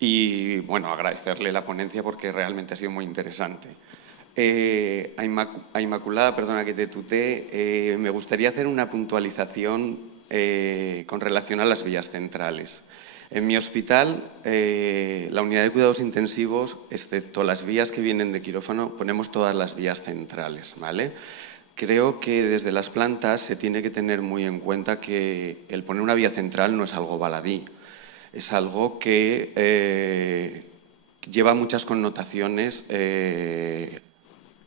Y, bueno, agradecerle la ponencia porque realmente ha sido muy interesante. A Inmaculada, perdona que te tutee, me gustaría hacer una puntualización con relación a las vías centrales. En mi hospital, la unidad de cuidados intensivos, excepto las vías que vienen de quirófano, ponemos todas las vías centrales, ¿vale? Creo que desde las plantas se tiene que tener muy en cuenta que el poner una vía central no es algo baladí, es algo que lleva muchas connotaciones en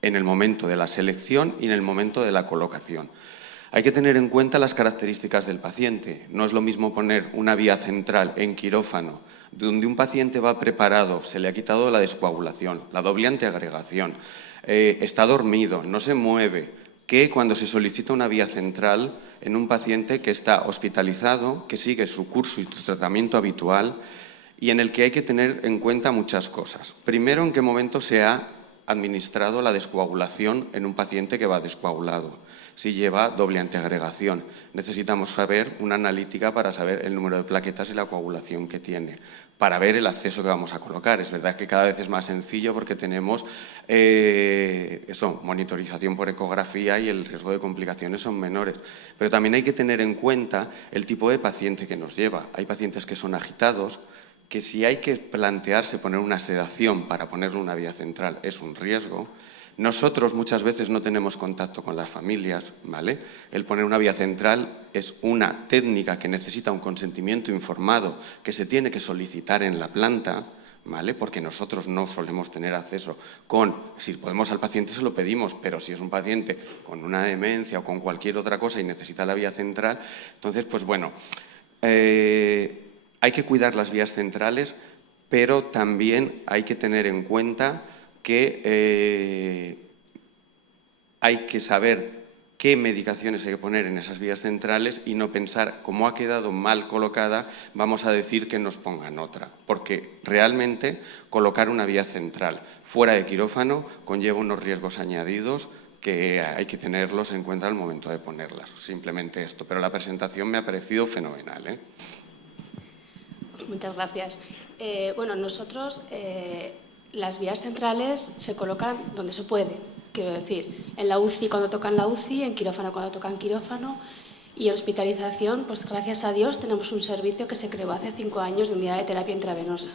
el momento de la selección y en el momento de la colocación. Hay que tener en cuenta las características del paciente. No es lo mismo poner una vía central en quirófano, donde un paciente va preparado, se le ha quitado la descoagulación, la doble antiagregación, está dormido, no se mueve, que cuando se solicita una vía central en un paciente que está hospitalizado, que sigue su curso y su tratamiento habitual y en el que hay que tener en cuenta muchas cosas. Primero, en qué momento se ha administrado la descoagulación en un paciente que va descoagulado, si lleva doble antiagregación. Necesitamos saber una analítica para saber el número de plaquetas y la coagulación que tiene, para ver el acceso que vamos a colocar. Es verdad que cada vez es más sencillo porque tenemos monitorización por ecografía y el riesgo de complicaciones son menores. Pero también hay que tener en cuenta el tipo de paciente que nos lleva. Hay pacientes que son agitados, que si hay que plantearse poner una sedación para ponerle una vía central es un riesgo. Nosotros muchas veces no tenemos contacto con las familias, ¿vale? El poner una vía central es una técnica que necesita un consentimiento informado que se tiene que solicitar en la planta, ¿vale? Porque nosotros no solemos tener acceso si podemos al paciente se lo pedimos, pero si es un paciente con una demencia o con cualquier otra cosa y necesita la vía central, entonces, pues bueno, hay que cuidar las vías centrales, pero también hay que tener en cuenta que hay que saber qué medicaciones hay que poner en esas vías centrales y no pensar, como ha quedado mal colocada, vamos a decir que nos pongan otra. Porque realmente colocar una vía central fuera de quirófano conlleva unos riesgos añadidos que hay que tenerlos en cuenta al momento de ponerlas. Simplemente esto. Pero la presentación me ha parecido fenomenal, ¿eh? Muchas gracias. Bueno, nosotros las vías centrales se colocan donde se puede. Quiero decir, en la UCI cuando tocan la UCI, en quirófano cuando tocan quirófano y en hospitalización, pues gracias a Dios tenemos un servicio que se creó hace 5 años de unidad de terapia intravenosa,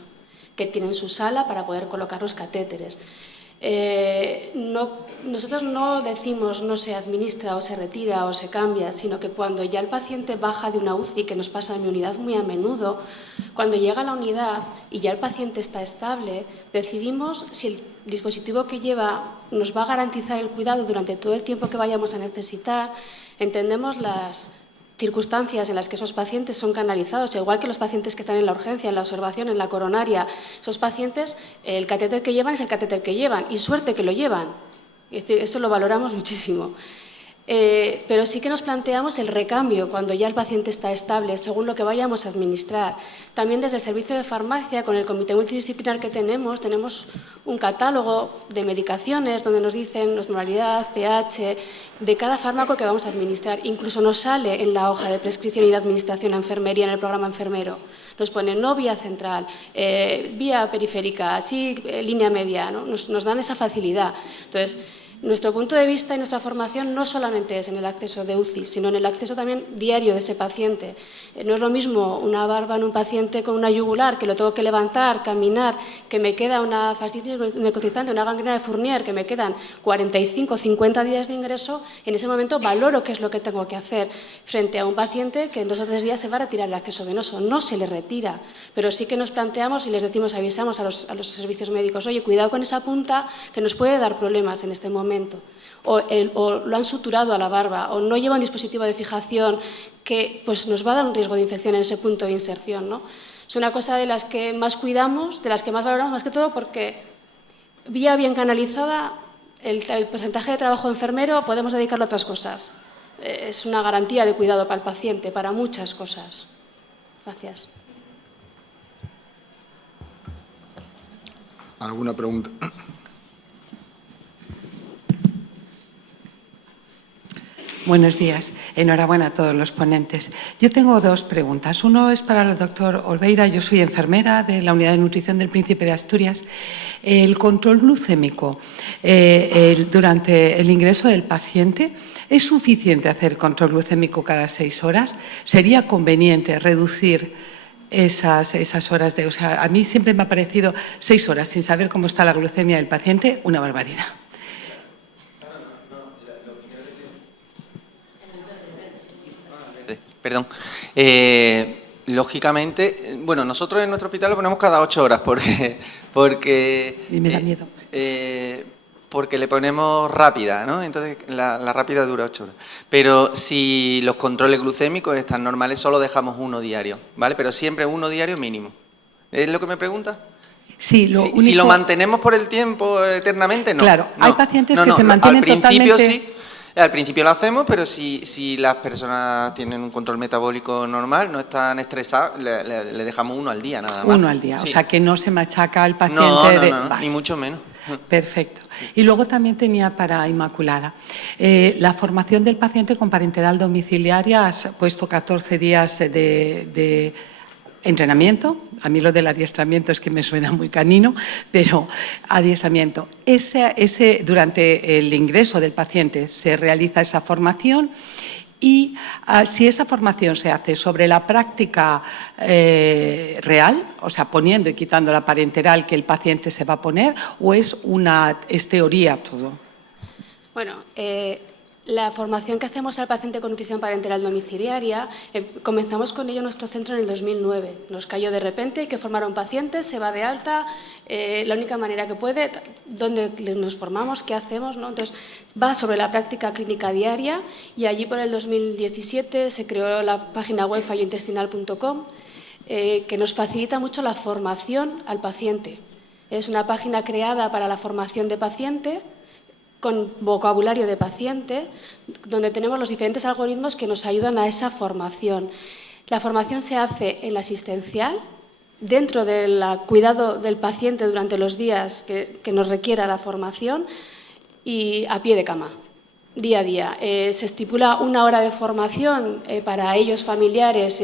que tienen su sala para poder colocar los catéteres. Nosotros no decimos no se administra o se retira o se cambia, sino que cuando ya el paciente baja de una UCI, que nos pasa en mi unidad muy a menudo, cuando llega a la unidad y ya el paciente está estable, decidimos si el dispositivo que lleva nos va a garantizar el cuidado durante todo el tiempo que vayamos a necesitar. Entendemos las circunstancias en las que esos pacientes son canalizados, igual que los pacientes que están en la urgencia, en la observación, en la coronaria. Esos pacientes, el catéter que llevan es el catéter que llevan, y suerte que lo llevan. Eso lo valoramos muchísimo. Pero sí que nos planteamos el recambio cuando ya el paciente está estable, según lo que vayamos a administrar. También desde el servicio de farmacia, con el comité multidisciplinar que tenemos un catálogo de medicaciones donde nos dicen osmolaridad, pH, de cada fármaco que vamos a administrar. Incluso nos sale en la hoja de prescripción y de administración a enfermería en el programa enfermero. Nos pone no vía central, vía periférica, sí, línea media, ¿no? Nos dan esa facilidad. Entonces, nuestro punto de vista y nuestra formación no solamente es en el acceso de UCI, sino en el acceso también diario de ese paciente. No es lo mismo una barba en un paciente con una yugular, que lo tengo que levantar, caminar, que me queda una fascitis necrotizante, una gangrena de Fournier, que me quedan 45 o 50 días de ingreso. En ese momento valoro qué es lo que tengo que hacer frente a un paciente que en 2 o 3 días se va a retirar el acceso venoso. No se le retira, pero sí que nos planteamos y les decimos, avisamos a los servicios médicos, oye, cuidado con esa punta que nos puede dar problemas en este momento. O lo han suturado a la barba, o no lleva un dispositivo de fijación que pues, nos va a dar un riesgo de infección en ese punto de inserción, ¿no? Es una cosa de las que más cuidamos, de las que más valoramos, más que todo porque vía bien canalizada, el porcentaje de trabajo enfermero podemos dedicarlo a otras cosas. Es una garantía de cuidado para el paciente, para muchas cosas. Gracias. ¿Alguna pregunta? Buenos días. Enhorabuena a todos los ponentes. Yo tengo 2 preguntas. Uno es para el doctor Olveira. Yo soy enfermera de la Unidad de Nutrición del Príncipe de Asturias. El control glucémico durante el ingreso del paciente, ¿es suficiente hacer control glucémico cada 6 horas? ¿Sería conveniente reducir esas horas de... O sea, a mí siempre me ha parecido 6 horas sin saber cómo está la glucemia del paciente una barbaridad. Perdón. Lógicamente, bueno, nosotros en nuestro hospital lo ponemos cada 8 horas porque Y me da miedo. Porque le ponemos rápida, ¿no? Entonces la rápida dura 8 horas. Pero si los controles glucémicos están normales, solo dejamos uno diario, ¿vale? Pero siempre uno diario mínimo. ¿Es lo que me pregunta? Sí, Si lo mantenemos por el tiempo eternamente, no. Claro, no, hay pacientes que no, se mantienen al principio totalmente... sí. Al principio lo hacemos, pero si las personas tienen un control metabólico normal, no están estresadas, le dejamos uno al día nada más. Uno al día, sí. O sea que no se machaca al paciente. No, ni mucho menos. Perfecto. Y luego también tenía para Inmaculada, la formación del paciente con parenteral domiciliaria, has puesto 14 días de entrenamiento. A mí lo del adiestramiento es que me suena muy canino, pero adiestramiento. Durante el ingreso del paciente se realiza esa formación y si esa formación se hace sobre la práctica real, o sea, poniendo y quitando la parenteral que el paciente se va a poner, o es teoría todo. Bueno, la formación que hacemos al paciente con nutrición parenteral domiciliaria, comenzamos con ello en nuestro centro en el 2009. Nos cayó de repente, hay que formar a un paciente, se va de alta, la única manera que puede, dónde nos formamos, qué hacemos, ¿no? Entonces, va sobre la práctica clínica diaria y allí por el 2017 se creó la página web fallointestinal.com que nos facilita mucho la formación al paciente. Es una página creada para la formación de paciente, con vocabulario de paciente, donde tenemos los diferentes algoritmos que nos ayudan a esa formación. La formación se hace en la asistencial, dentro del cuidado del paciente durante los días que nos requiera la formación y a pie de cama, día a día. Se estipula 1 hora de formación para ellos familiares,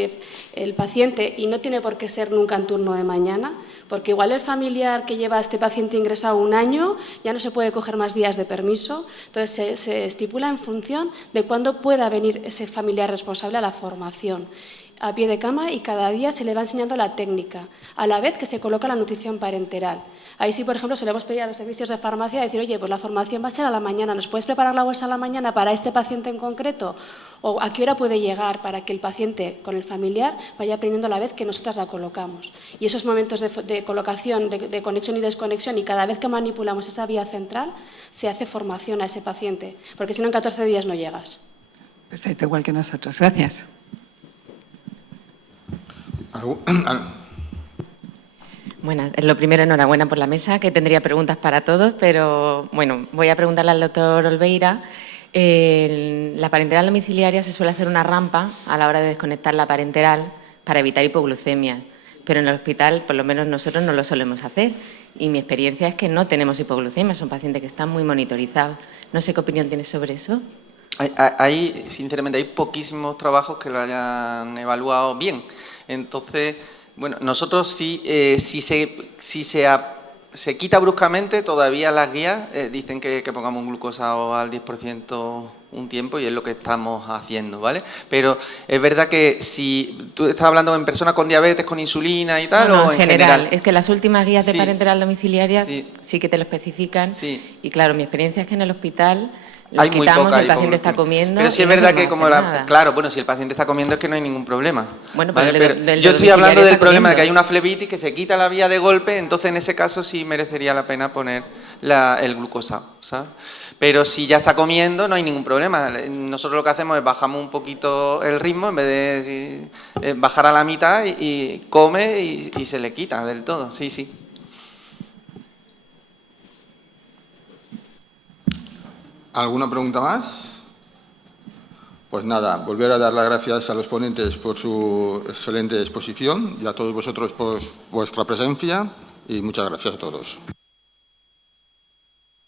el paciente, y no tiene por qué ser nunca en turno de mañana, porque igual el familiar que lleva a este paciente ingresado 1 año ya no se puede coger más días de permiso. Entonces, se estipula en función de cuándo pueda venir ese familiar responsable a la formación, a pie de cama, y cada día se le va enseñando la técnica, a la vez que se coloca la nutrición parenteral. Ahí sí, por ejemplo, se le hemos pedido a los servicios de farmacia decir, oye, pues la formación va a ser a la mañana, ¿nos puedes preparar la bolsa a la mañana para este paciente en concreto? ¿O a qué hora puede llegar para que el paciente con el familiar vaya aprendiendo a la vez que nosotras la colocamos? Y esos momentos de colocación, de conexión y desconexión, y cada vez que manipulamos esa vía central, se hace formación a ese paciente, porque si no en 14 días no llegas. Perfecto, igual que nosotros. Gracias. Bueno, lo primero, enhorabuena por la mesa, que tendría preguntas para todos, pero bueno, voy a preguntarle al doctor Olveira. La parenteral domiciliaria se suele hacer una rampa a la hora de desconectar la parenteral para evitar hipoglucemia, pero en el hospital, por lo menos nosotros, no lo solemos hacer. Y mi experiencia es que no tenemos hipoglucemia, son pacientes que están muy monitorizados. No sé qué opinión tienes sobre eso. Sinceramente, hay poquísimos trabajos que lo hayan evaluado bien. Entonces, bueno, nosotros sí, si se quita bruscamente, todavía las guías dicen que pongamos un glucosado al 10% un tiempo, y es lo que estamos haciendo, ¿vale? Pero es verdad que si tú estás hablando en personas con diabetes, con insulina y tal, no, o en general. Es que las últimas guías de Sí. parenteral domiciliaria sí que te lo especifican. Sí. Y claro, mi experiencia es que en el hospital Hay lo muy quitamos, poca el paciente está hipoglucemia. comiendo. Pero sí y es no verdad se que hace como nada. claro, bueno, si el paciente está comiendo es que no hay ningún problema. Bueno, ¿vale? pero Pero del yo estoy hablando domiciliario del está problema de que hay comiendo. una flebitis que se quita la vía de golpe, entonces en ese caso sí merecería la pena poner el glucosado, ¿sabes? Pero si ya está comiendo no hay ningún problema. Nosotros lo que hacemos es bajamos un poquito el ritmo, en vez de bajar a la mitad, y come y se le quita del todo, sí, sí. ¿Alguna pregunta más? Pues nada, volver a dar las gracias a los ponentes por su excelente exposición y a todos vosotros por vuestra presencia, y muchas gracias a todos.